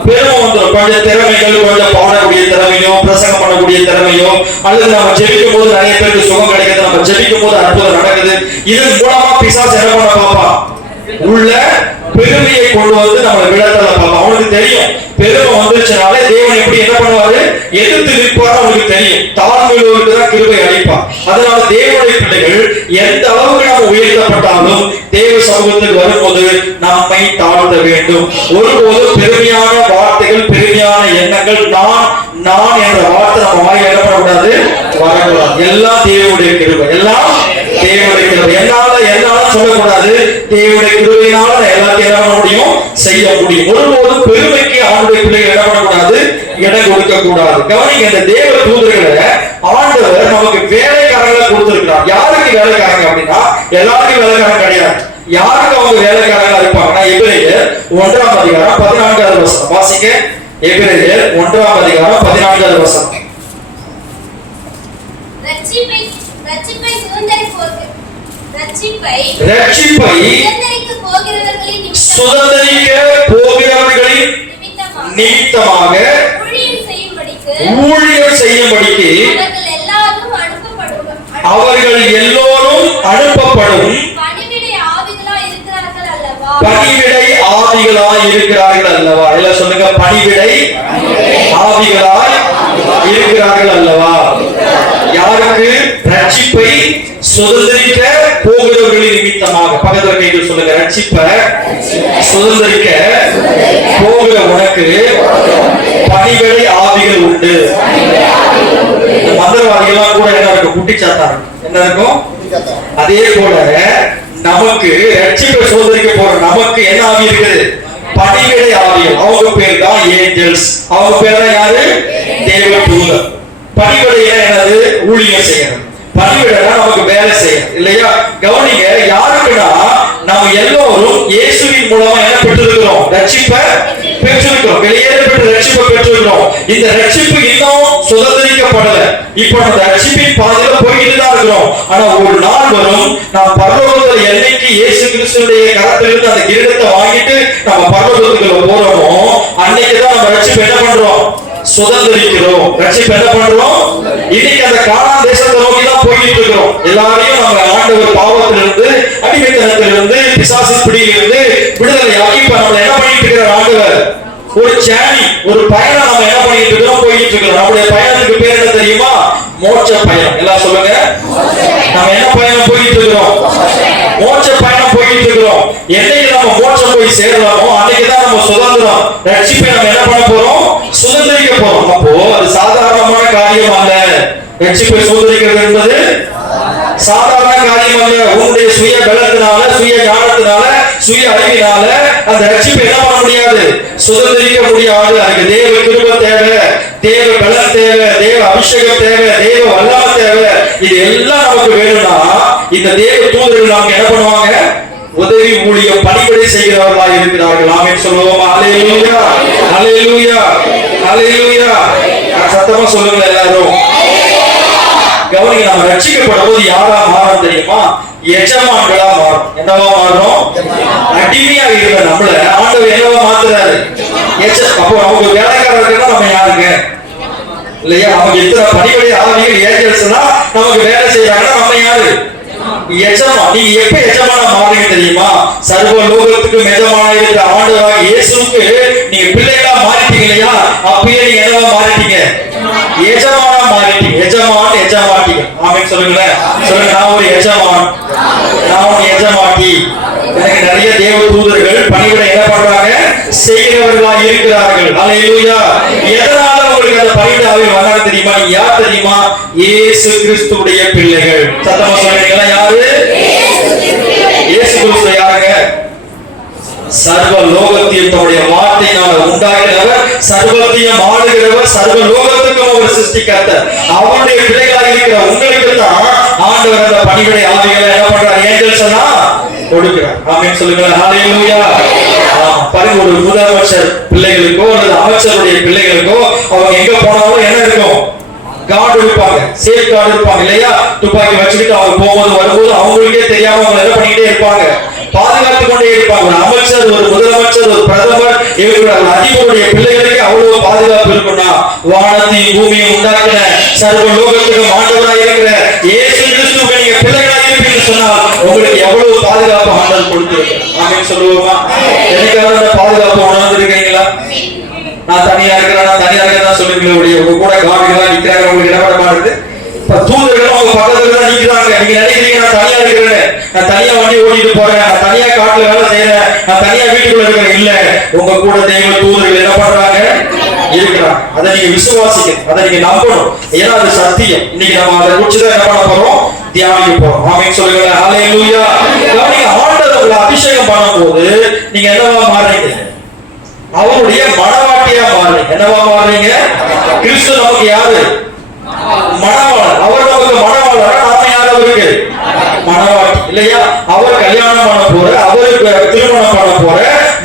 பெருமை வந்துடும். கொஞ்சம் திறமைகள், கொஞ்சம் பாடக்கூடிய திறமையோ, பிரசங்கம் பண்ணக்கூடிய திறமையோ, அல்லது நம்ம ஜெபிக்கும் போது நிறைய பேருக்கு சுகம் கிடைக்குது, நம்ம ஜெபிக்கும் போது அற்புதம் நடக்குது, இதன் மூலமா பிசாசு என்ன பண்ண பார்ப்பான், உள்ள பெருமையை கொண்டு வந்து நம்ம விளக்கல பார்ப்போம். அவனுக்கு தெரியும் பெருமை வந்துருச்சுனாலே தேவன் எப்படி என்ன பண்ணுவாரு, எதிர்த்து நிற்பாரு அவனுக்கு தெரியும். தாழ்மையுள்ளவருக்கு தான் கிருபை அளிப்பார். அதனால தேவனுடைய பிள்ளைகள் எந்த அளவுக்கு நாம் உயர்த்தப்பட்டாலும் தேவ சமூகத்துக்கு வரும்போது நம்மை தாழ்த்த வேண்டும். ஒருபோதும் பெருமையான வார்த்தைகள், பெருமையான எண்ணங்கள், நான் என்ற வார்த்தை நம்ம வாய் என்ன பண்ணக்கூடாது, வரக்கூடாது. எல்லாம் தேவனுடைய கிருபை, எல்லாம் தேவனுடைய கிருபை. என்னால சொல்லக்கூடாது, தேவனுடைய கிருபையினால எல்லாத்தையும் என்ன பண்ண முடியும், செய்ய முடியும். ஒருபோதும் பெருமைக்கு ஆண்டுடைய பிள்ளைகள் என்ன பண்ணக்கூடாது, இடம் கொடுக்க கூடாது. கவனிங்க, இந்த தேவ தூதர்களை ஆண்டவர் நமக்கு வேலைக்காரங்களை கொடுத்திருக்கிறார். யாருக்கு வேலைக்காரங்க அப்படின்னா, எல்லாருக்கும் வேலைக்காரங்க கிடையாது. யாருக்கு அவங்க வேலைக்காரங்களா இருப்பாங்கன்னா, எபிரேயர் 1ஆம் அதிகாரம் 14வது வசனம் வாசிங்க. எபிரேயர் 1ஆம் அதிகாரம் 14வது வசனம். ரட்சிப்பை சுதந்தரிக்க போகிறவர்களின் நிமித்தமாக ஊழியம் செய்யும்படிக்கு அவர்கள் எல்லோரும் அனுப்பப்படும் பணிவிடை ஆவிகளாய் இருக்கிறார்கள் அல்லவா. எல்லாம் சொல்லுங்க, பணிவிடை ஆவிகளாய் இருக்கிறார்கள் அல்லவா. யாருக்கு, ரட்சிப்பை சுதந்திரிக்க போகிறவர்களின் நிமித்தமாக. பக்கத்துல கைகள் சொல்லுங்க, ரட்சிப்பை சுதந்திரிக்க போகிற உனக்கு பணிவிடை ஆவிகள் உண்டு. மந்திரவாதிகள் கூட என்ன இருக்கும், குட்டிச்சாத்தா இருக்கும். என்ன இருக்கும், அதே போல நமக்கு ரட்சிப்பை சோதரிக்க போற நமக்கு என்ன ஆவி இருக்குது? பணிவிடை ஆவிகள். அவங்க பேர் தான் ஏஞ்சல்ஸ். அவங்க பேர் தான் யாரு? தேவ தூதர். பணிவிடை என்னது? ஊழியம் செய்யணும். பணிவிடை நமக்கு வேலை செய்யணும் இல்லையா? கவனிங்க, யாருக்குன்னா நம்ம எல்லோரும் இயேசுவின் மூலமா என்ன பெற்றிருக்கிறோம்? ரட்சிப்பை பெற்றிருக்கிறோம். வெளியேறப்பட்ட ரட்சிப்பை பெற்றிருக்கிறோம். இந்த ரட்சிப்பு இன்னும் சுதந்திரிக்கப்படல. இப்போ நம்ம ரட்சிப்பின் பாதையில போயிட்டு தான் இருக்கிறோம். ஆனா ஒரு நாள் வரும், நாம் பரலோகத்தில் என்னைக்கு இயேசு கிறிஸ்துடைய கரத்திலிருந்து அந்த கிரீடத்தை வாங்கிட்டு நம்ம பரலோகத்துக்குள்ள போறோமோ அன்னைக்கு தான் நம்ம ரட்சிப்பு என்ன பண்றோம்? சுதந்திரிக்கிறோம். ரட்சிப்பு என்ன பண்றோம்? இன்னைக்கு அந்த கானான் தேசத்தை நோக்கி தான் போயிட்டு இருக்கிறோம். எல்லாரையும் நம்ம ஆண்டவர் பாவத்திலிருந்து, அடிமைத்தனத்திலிருந்து, பிசாசின் பிடியிலிருந்து விடுதலையாகி இப்ப நம்ம என்ன பண்ணிட்டு இருக்கிற ஆண்டவர் ஒரு சேனி, ஒரு பயணம் நம்ம என்ன பண்ணிட்டு இருக்கிறோம்? போயிட்டு இருக்கிறோம். நம்முடைய பயணத்துக்கு பேர் என்ன தெரியுமா? மோட்ச பயணம். எல்லாம் சொல்லுங்க, நம்ம என்ன பயணம் போயிட்டு இருக்கிறோம்? மோட்ச பயணம் போயிட்டு இருக்கிறோம். என்னைக்கு நம்ம மோட்சம் போய் சேரலாமோ அன்னைக்கு தான் நம்ம சுதந்திரம், ரட்சிப்பை நம்ம என்ன பண்ண போறோம்? சுதந்திரிக்க போறோம். அப்போ அது சாதாரணமான காரியம் அல்ல. ரட்சிப்பை சுதந்திரிக்கிறது என்பது சாதாரண காரியம் அல்ல. உன்னுடைய சுய பலத்தினால, சுய ஞானத்தினால, சுய அறிவினால அந்த ரட்சிப்பை என்ன பண்ண முடியாது? சுதந்திரிக்க முடியாது. அதுக்கு தேவ கிருபை தேவை, தேவ பலம் தேவை, தேவ அபிஷேகம் தேவை, தேவ வல்லமை தேவை. இது எல்லாம் நமக்கு வேணும்னா இந்த தேவ தூதர்கள் நமக்கு என்ன பண்ணுவாங்க? உதவி ஊழியம் பணிவிடை செய்கிறவர்களாக இருக்கிறார்கள். ஆமென் சொல்லுவோமா? அல்லேலூயா, அல்லேலூயா, அல்லேலூயா. சத்தமா சொல்லுங்க எல்லாரும். கவனிங்க, நம்ம ரட்சிக்கப்படும் போது யாரா மாறும் தெரியுமா? எஜமான்களா மாறும். என்னவா மாறும்? அடிமையா இருந்த நம்மள ஆண்டவர் என்னவா மாத்துறாரு? அப்போ அவங்க வேலைக்காரர்கள் நம்ம யாருங்க இல்லையா? அவங்க எத்தனை பணிவிடை ஆவிகள் ஏஞ்சல்ஸ்னா நமக்கு வேலை செய்யறாங்கன்னா நம்ம யாரு? எஜமா. நீங்க எப்ப எஜமானா மாறுறீங்க தெரியுமா? சர்வ லோகத்துக்கு எஜமானா இருக்கிற ஆண்டவராக இயேசுவுக்கு நீங்க பிள்ளைகளா மாறிட்டீங்க இல்லையா? அப்பயே நீங்க என்னவா மாறிட்டீங்க? எஜமானா மாறிட்டீங்க. எஜமான், எஜமாட்டிகள். ஆமென் சொல்லுங்களேன். சொல்லுங்க, நான் ஒரு எஜமான், நான் ஒரு எஜமாட்டி. எனக்கு நிறைய தேவ தூதர்கள் பணிவிடை என்ன பண்றாங்க? செய்கிறவர்களாக இருக்கிறார்கள். அல்லேலூயா. எதனால உங்களுக்கு அந்த பணிவிடை ஆவிகள் வந்தாங்க தெரியுமா? நீங்க யார் தெரியுமா? இயேசு கிறிஸ்துவுடைய பிள்ளைகள். சத்தமா சொல்றீங்களா? யாரு? இயேசு கிறிஸ்து யாருங்க? சர்வ லோகத்தையும் தன்னுடைய வார்த்தையினால உண்டாக்கினவர், சர்வத்தையும் ஆளுகிறவர், சர்வ லோகத்துக்கும் அவர் சிருஷ்டிக்கர்த்தர். அவருடைய பிள்ளைகளாக இருக்கிற உங்களுக்கு தான் ஆண்டவர் அந்த பணிவிடை ஆவிகளை என்ன பண்றார்? ஏஞ்சல்ஸ் எல்லாம் கொடுக்கிறார். ஆமென் சொல்லுங்க. ஹல்லேலூயா. பாருங்க, ஒரு முதலமைச்சர் பிள்ளைகளுக்கோ அல்லது அமைச்சருடைய பிள்ளைகளுக்கோ அவங்க எங்க போனாலும் என்ன இருக்கும்? கார்டு இருப்பாங்க, சேஃப் கார்டு இருப்பாங்க இல்லையா? துப்பாக்கி வச்சுக்கிட்டு அவங்க போகும்போது வரும்போது அவங்களுக்கே தெரியாம அவங்க என்ன பண்ணிக்கிட்டே இருப்பாங்க? பாதுகாத்து கொண்டே இருப்பாங்க. ஒரு அமைச்சர், ஒரு முதலமைச்சர், ஒரு பிரதமர், இவர்களுடைய அதிபருடைய பிள்ளைகளுக்கு அவ்வளவு பாதுகாப்பு இருக்கும்னா வானத்தையும் பூமியை உண்டாக்கின சர்வ லோகத்துக்கு ஆண்டவராக இருக்கிற இயேசு கிறிஸ்துவுக்கு நீங்க பிள்ளைகளாக இருப்பீங்கன்னு சொன்னால் உங்களுக்கு எவ்வளவு பாதுகாப்பு ஆண்டவர் கொடுத்திருக்கிறார். ஆமென் சொல்லுவோமா? எனக்கான பாதுகாப்பு உணர்ந்திருக்கீங்களா? நான் தனியா இருக்கிறேன், நான் தனியா இருக்கிறதா சொல்லிருக்கீங்க. உங்க கூட காவிகளா நிக்கிறாங்க, உங்களுக்கு இடப்பட மாறுது. தூதர்களும் அவங்க பக்கத்துல தான் நிக்கிறாங்க. நீங்க நினைக்கிறீங்க நான் தனியா இருக்கிறேன், நான் தனியா வண்டி ஓட்டிட்டு போறேன், நான் தனியா காட்டுல வேலை செய்யறேன், நான் தனியா வீட்டுக்குள்ள இருக்கிறேன். இல்ல, உங்க கூட தெய்வ தூதர்கள் என்ன பண்றாங்க? இருக்கிறாங்க. அதை நீங்க விசுவாசிக்கணும், அதை நீங்க நம்பணும். ஏன்னா அது சத்தியம். இன்னைக்கு நம்ம அதை குறிச்சுதான் என்ன பண்ண போறோம்? தியானிக்க போறோம். ஆமென் சொல்லுங்க. ஹல்லேலூயா. நீங்க ஆண்டவர் உங்களை அபிஷேகம் பண்ணும்போது நீங்க என்னவா மாறுறீங்க? அவருடைய மணவாட்டியா மாறுறீங்க. என்னவா மாறுறீங்க? கிறிஸ்து நமக்கு யாரு? மணவாளர். அவர் நமக்கு மணவாளர். நாம யார் அவருக்கு? மணவாட்டி இல்லையா? அவர் கல்யாணம் பண்ண போற, அவருக்கு திருமணம் பண்ண போற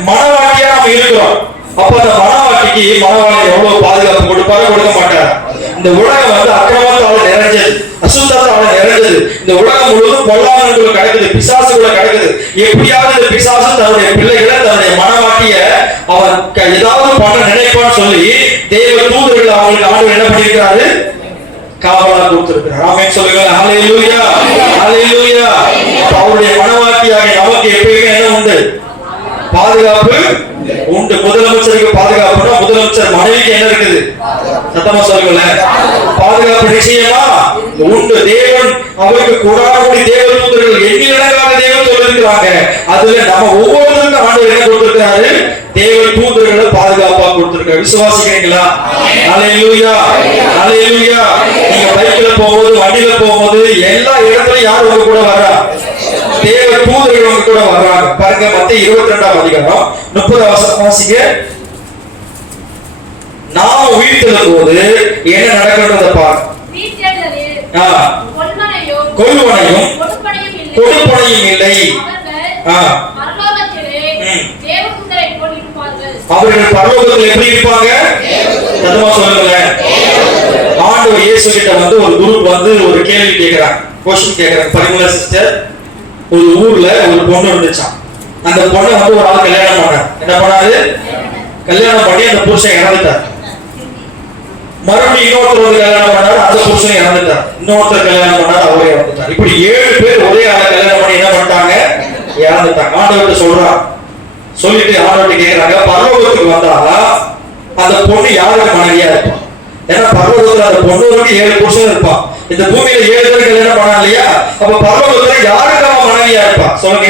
மணவாட்டியா நம்ம இருக்கிறோம். அப்ப அந்த மணவாட்டிக்கு மணவாளர் எவ்வளவு பாதுகாப்பு கொடுப்பாரு? கொடுக்க மாட்டார். இந்த உலகம் வந்து அக்கிரமத்தால நிறைஞ்சது, அசுத்தத்தால நிறைஞ்சது. இந்த உலகம் முழுவதும் பொல்லாதவர்களுக்குள்ள கிடக்குது, பிசாசுக்குள்ள கிடக்குது. எப்படியாவது இந்த பிசாசு தன்னுடைய பிள்ளைகளை, தன்னுடைய மணவாட்டிய அவன் ஏதாவது பண்ண நினைப்பான்னு சொல்லி தேவ தூதர்கள் அவங்களுக்கு ஆண்டவர் என்ன பண்ணியிருக்கிறாரு? காவலா கொடுத்திருக்கிறார். ஆமென் சொல்லுங்க. ஹல்லேலூயா, ஹல்லேலூயா. அவருடைய மனவாட்டியாக நமக்கு எப்பயுமே என்ன உண்டு? பாதுகாப்பு உண்டு. முதலமைச்சருக்கு பாதுகாப்புனா முதலமைச்சர் மனைவிக்கு என்ன இருக்குது? சத்தமா சொல்லுங்க. பாதுகாப்பு நிச்சயமா உண்டு. தேவன் அவருக்கு கூடாரக்கூடிய தேவ தூதர்கள் எண்ணிலடங்காத தேவன் சொல்லிருக்கிறாங்க. அதுல நம்ம ஒவ்வொருத்தருக்கும் ஆண்டவர் என்ன கொடுத்திருக்கிறாரு? தேவ தூதர்களை பாதுகாப்பா கொடுத்திருக்காரு. விசுவாசிக்கிறீங்களா? ஹல்லேலூயா, ஹல்லேலூயா. நீங்க பைக்ல போகும்போது, வண்டியில போகும்போது எல்லா இடத்துலயும் யார் உங்க கூட வர்றா? தேவ தூதர்கள் உங்க கூட வர்றாங்க. பாருங்க, மத்தேயு 22ஆம் அதிகாரம் 30 வசனம் வாசிங்க. நாம் உயிர்த்தெழுந்த போது என்ன நடக்கிறத பாருங்க. கொள்வனையும் கொடுப்பனையும் இல்லை. அவர்கள் பரலோகத்தில் எப்படி இருப்பாங்க? சத்தமா சொல்லுங்களேன். ஆண்டவர் இயேசு கிட்ட வந்து ஒரு குரூப் வந்து ஒரு கேள்வி கேட்கிறாங்க, क्वेश्चन கேட்கிறாங்க. பரிமளா சிஸ்டர், ஒரு ஊர்ல ஒரு பொண்ணு இருந்துச்சாம். அந்த பொண்ணை வந்து ஒரு ஆள் கல்யாணம் பண்ணாரு. என்ன பண்ணாரு? கல்யாணம் பண்ணி அந்த புருஷன் இறந்துட்டார். மறுபடியும் இன்னொருத்தர் வந்து கல்யாணம் பண்ணாரு, அந்த புருஷன் இறந்துட்டார். இன்னொருத்தர் கல்யாணம் பண்ணாரு, அவரே இறந்துட்டார். இப்படி 7 பேர் ஒரே ஆளை கல்யாணம் பண்ணி என்ன பண்ணிட்டாங்க? இறந்துட்டாங்க. ஆண்டவர்கிட்ட சொல்றான். சொல்லிட்டு ஆண்டவர்கிட்ட கேட்கிறாங்க, பரலோகத்துக்கு வந்தாலா அந்த பொண்ணு யாருக்கு மனைவியா இருப்பான்? ஏன்னா பரலோகத்துல அந்த பொண்ணு 7 புருஷன் இருப்பான். இந்த பூமியில 7 பேர் கல்யாணம் பண்ணா இல்லையா? அப்ப பரலோகத்துல யாருக்கு அவன் மனைவியா இருப்பான்? சொல்லுங்க,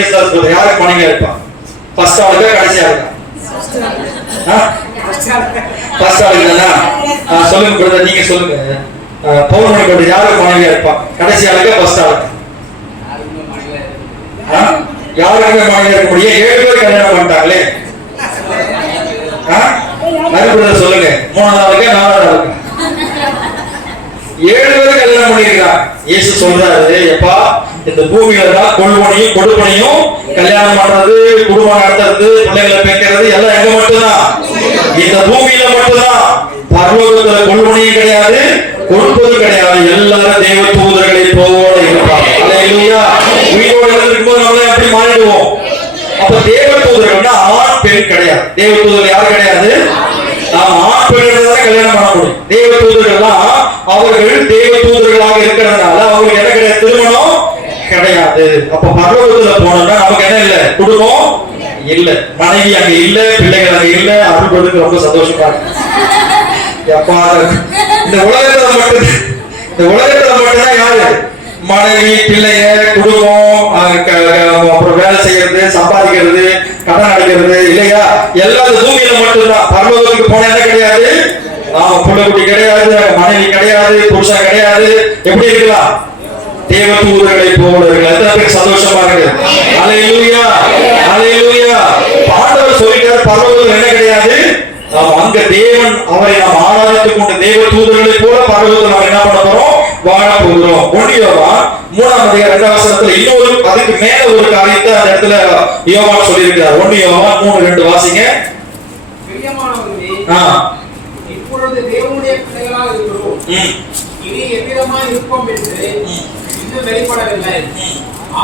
யாருக்கு மனைவியா இருப்பான்? ஃபர்ஸ்ட் ஆளுக்கா கடைசியா இருக்கா? ஃபர்ஸ்ட் ஆளுக்கு தானா? சொல்லுங்க பிரதர், நீங்க சொல்லுங்க. பௌர்ணமி பிரதர் யாருக்கு மனைவியா இருப்பான்? கடைசி ஆளுக்கா ஃபர்ஸ்ட் ஆளுக்கு? யாருக்குமே மனைவியா இருக்க முடியும்? 7 பேர் கல்யாணம் பண்ணிட்டாங்களே. மறுபடியும் சொல்லுங்க, 3வது ஆளுக்கா 4வது ஆளுக்கா? 7 பேர் கல்யாணம் பண்ணிருக்காங்க. இயேசு சொல்றாரு, எப்பா இந்த பூமியில தான் கொள்வனையும் கொடுப்பனையும் கல்யாணம் பண்றது, குடும்பம் நடத்துறது, பிள்ளைகளை பெக்கிறது எல்லாம் எங்க மட்டும்தான்? இந்த பூமியில மட்டும்தான். பரலோகத்துல கொள்வனையும் கிடையாது, கொடுப்பது கிடையாது. எல்லாரும் தேவ தூதர்களை போல இருப்பாங்க. அல்லேலூயா. உயிரோடு இருக்கும்போது நம்மளே அப்படி மாறிடுவோம். அப்ப தேவ தூதர்கள்னா ஆண் பெண் கிடையாது. தேவ தூதர்கள் யாரும் கிடையாது. நாம் ஆண் பெண்களை தான் கல்யாணம் பண்ண முடியும். தேவ தூதர்கள்லாம் அவர்கள் தேவ தூதர்களாக இருக்கிறதுனால அவங்களுக்கு என்ன கிடையாது? திருமணம் கிடையாது. அப்ப பரலோகத்துல போனோம்னா நமக்கு என்ன இல்ல? குடும்பம் இல்ல, மனைவி அங்க இல்ல, பிள்ளைகள் அங்க இல்ல. அருள்படுக்கு ரொம்ப சந்தோஷமா இருக்கு. இந்த உலகத்துல மட்டும்தான் யாரு? மனைவி, பிள்ளைய, குடும்பம், அப்புறம் வேலை செய்யறது, சம்பாதிக்கிறது, கடன் அடைக்கிறது இல்லையா? எல்லாரும் பூமியில மட்டும்தான். பரலோகத்துக்கு போன என்ன கிடையாது? புள்ளக்குட்டி கிடையாது, மனைவி கிடையாது, புருஷன் கிடையாது. எப்படி இருக்கலாம்? தேவ தூதர்களை போல இருக்கலாம். எத்தனை பேர் சந்தோஷமா இருக்கு? அல்லேலூயா, அல்லேலூயா. ஆண்டவர் சொல்லிட்டார், பரலோகத்துல என்ன கிடையாது? அங்க தேவன் அவரை நாம் ஆராதித்துக் கொண்ட தேவ தூதர்களை போல பரலோகத்தில் நாம் என்ன பண்ண போறோம்? வாழ போகிறோம். 1 யோவான் 3ஆம் அதிகாரம் 2ஆம் வசனத்துல இன்னொரு அதுக்கு மேல ஒரு காரியத்தை அந்த இடத்துல யோவான் சொல்லியிருக்கிறார். 1 யோவான் 3:2 வாசிங்க. இப்பொழுது தேவனுடைய பிள்ளைகளாக இருக்கிறோம். இனி எவ்விதமாய் இருப்போம் என்று இன்னும் வெளிப்படவில்லை.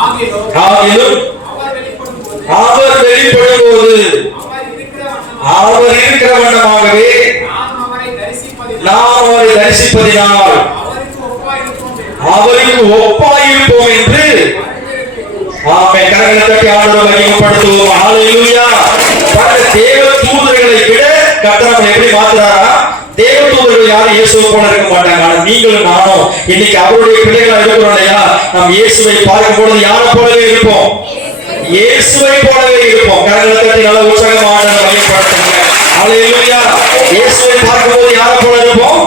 ஆகிலும் அவர் வெளிப்படும் போது அவர் இருக்கிற வண்ணமாகவே நாம் அவரை தரிசிப்பதினால் அவருக்கு ஒப்பாயிருப்போம் என்று ஆமென். கரங்களை தட்டி ஆண்டவரை மகிமைப்படுத்துவோம். ஹல்லேலூயா. தேவ தூதர்களை விட கர்த்தர் எப்படி மாத்துறாரா? தேவ தூதர்கள் யாரும் இயேசுவை போல இருக்க மாட்டாங்க. ஆனா நீங்களும் நானும் இன்னைக்கு அவருடைய பிள்ளைகளா இருக்கிறோம் இல்லையா? நாம் இயேசுவை பார்க்கும் பொழுது யாரை போலவே இருப்போம்? இயேசுவை போலவே இருப்போம். கரங்களை தட்டி நல்ல உற்சாகமான மகிமைப்படுத்துங்க. ஹல்லேலூயா. இயேசுவை பார்க்கும்போது யாரை போல இருப்போம்?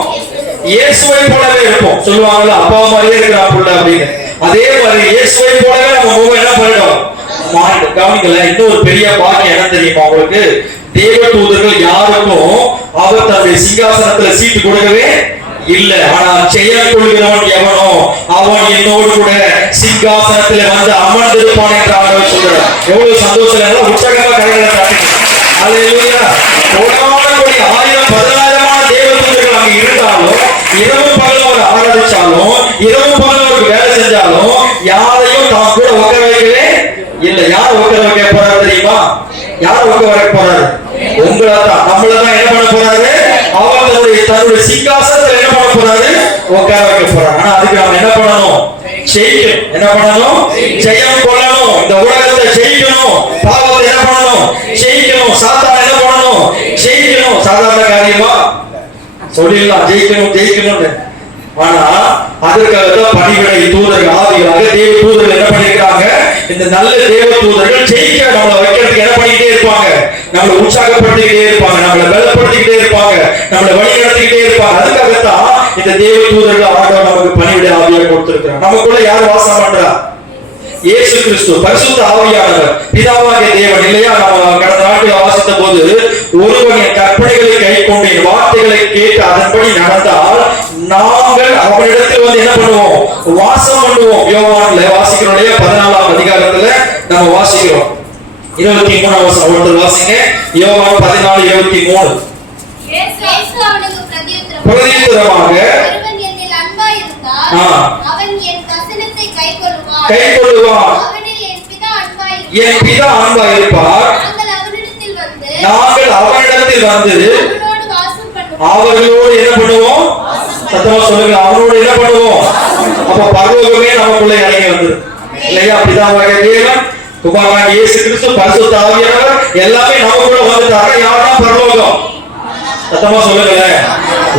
இயேசுவை போலவே இருப்போம். சொல்லுவாங்கல்ல, அப்பா மாதிரியே இருக்கிற புள்ள அப்படின்னு. அதே மாதிரி இயேசுவை போலவே நம்ம முகம் என்ன பண்ணிடும்? மாறிடும். கவனிக்கல, இன்னொரு பெரிய பாக்கியம் என்ன தெரியுமா உங்களுக்கு? தேவ தூதர்கள் யாருக்கும் அவர் தன்னுடைய சிங்காசனத்துல சீட்டு கொடுக்கவே இல்ல. ஆனா செயல் கொள்கிறவன் எவனோ அவன் என்னோடு கூட சிங்காசனத்துல வந்து அமர்ந்திருப்பான் என்று ஆண்டவர் சொல்றார். எவ்வளவு சந்தோஷம்! உற்சாகமா கரங்களை தட்டுங்க. அல்லேலூயா. கோடானகோடி 1000-10,000மான தேவ தூதர்கள் அங்க இருந்தாலும், இரவும் பகலும் அவர் ஆராதிச்சாலும், இரவும் பகலும் அவருக்கு வேலை செஞ்சாலும் யாரையும் தான் கூட உட்கார வைக்கவே இல்ல. யார் உட்கார வைக்க போறாரு தெரியுமா? யார் உட்கார வைக்க போறாரு? உங்களை தான், நம்மள தான் என்ன பண்ண போறாரு? அவர் தன்னுடைய சிங்காசனத்துல என்ன பண்ண போறாரு? உட்கார வைக்க போறாரு. ஆனா அதுக்கு நாம என்ன பண்ணணும்? ஜெயிக்கணும். என்ன பண்ணணும்? ஜெயம் கொள்ளணும். இந்த உலகத்தை ஜெயிக்கணும். பாவத்தை என்ன பண்ணணும்? ஜெயிக்கணும். சாத்தானை என்ன பண்ணணும்? ஜெயிக்கணும். சாதாரண காரியமா? சொல்லிடலாம், ஜெயிக்கணும். ஆனா அதற்காக பணிவிடை தூதர்கள், ஆவிகளாக தேவ தூதர்கள் என்ன பண்ணிருக்காங்க? இந்த நல்ல தேவ தூதர்கள் ஜெயிக்க நம்மளை வைக்கிறதுக்கு என்ன பண்ணிக்கிட்டே இருப்பாங்க? நம்மளை உற்சாகப்படுத்திக்கிட்டே இருப்பாங்க, நம்மளை பலப்படுத்திக்கிட்டே இருப்பாங்க, நம்மளை வழி நடத்திக்கிட்டே இருப்பாங்க. அதுக்காகத்தான் இந்த தேவ தூதர்கள் ஆண்டவர் நமக்கு பணிவிட ஆவியை கொடுத்திருக்கிறார். நமக்குள்ள யார் வாசம் பண்றா? இயேசு கிறிஸ்து, பரிசுத்த ஆவியானவர், பிதாவாகிய தேவன் இல்லையா? நம்ம கடந்த நாட்டில் வாசித்த போது, ஒருவன் என் கற்பனைகளை கைக்கொண்டு என் வார்த்தைகளை கேட்டு அதன்படி நடந்தால் நாங்கள் அவரிடத்தில் வந்து என்ன பண்ணுவோம்? வாசம் பண்ணுவோம். யோவான்ல வாசிக்கிறோம் இல்லையா? 14ஆம் அதிகாரத்துல நம்ம வாசிக்கிறோம். 23ஆம் வசனம் ஒருத்தர் வாசிங்க. யோவான் 14:23. இயேசு அவனுக்கு பிரதியுத்தரமாக, ஒருவன் என்னில் அன்பாய் இருந்தால் அவன் என் வசனத்தை கைக்கொள்வான். அவனில் என் பிதா அன்பாய் இருப்பார். நாங்கள் அவனிடத்தில் வந்து அவர்களோடு என்ன பண்ணுவோம்? சத்தமா சொல்லுங்க, அவனோடு என்ன பண்ணுவோம்? அப்ப பரலோகமே நமக்குள்ள இறங்கி வந்துரும் இல்லையா? பிதாவாகிய தேவன், குமாரனாகிய இயேசு கிறிஸ்து, பரிசுத்த ஆவியானவர் எல்லாமே நமக்குள்ள வந்துட்டாங்க. யார்தான் பரலோகம்? சத்தமா சொல்லுங்க.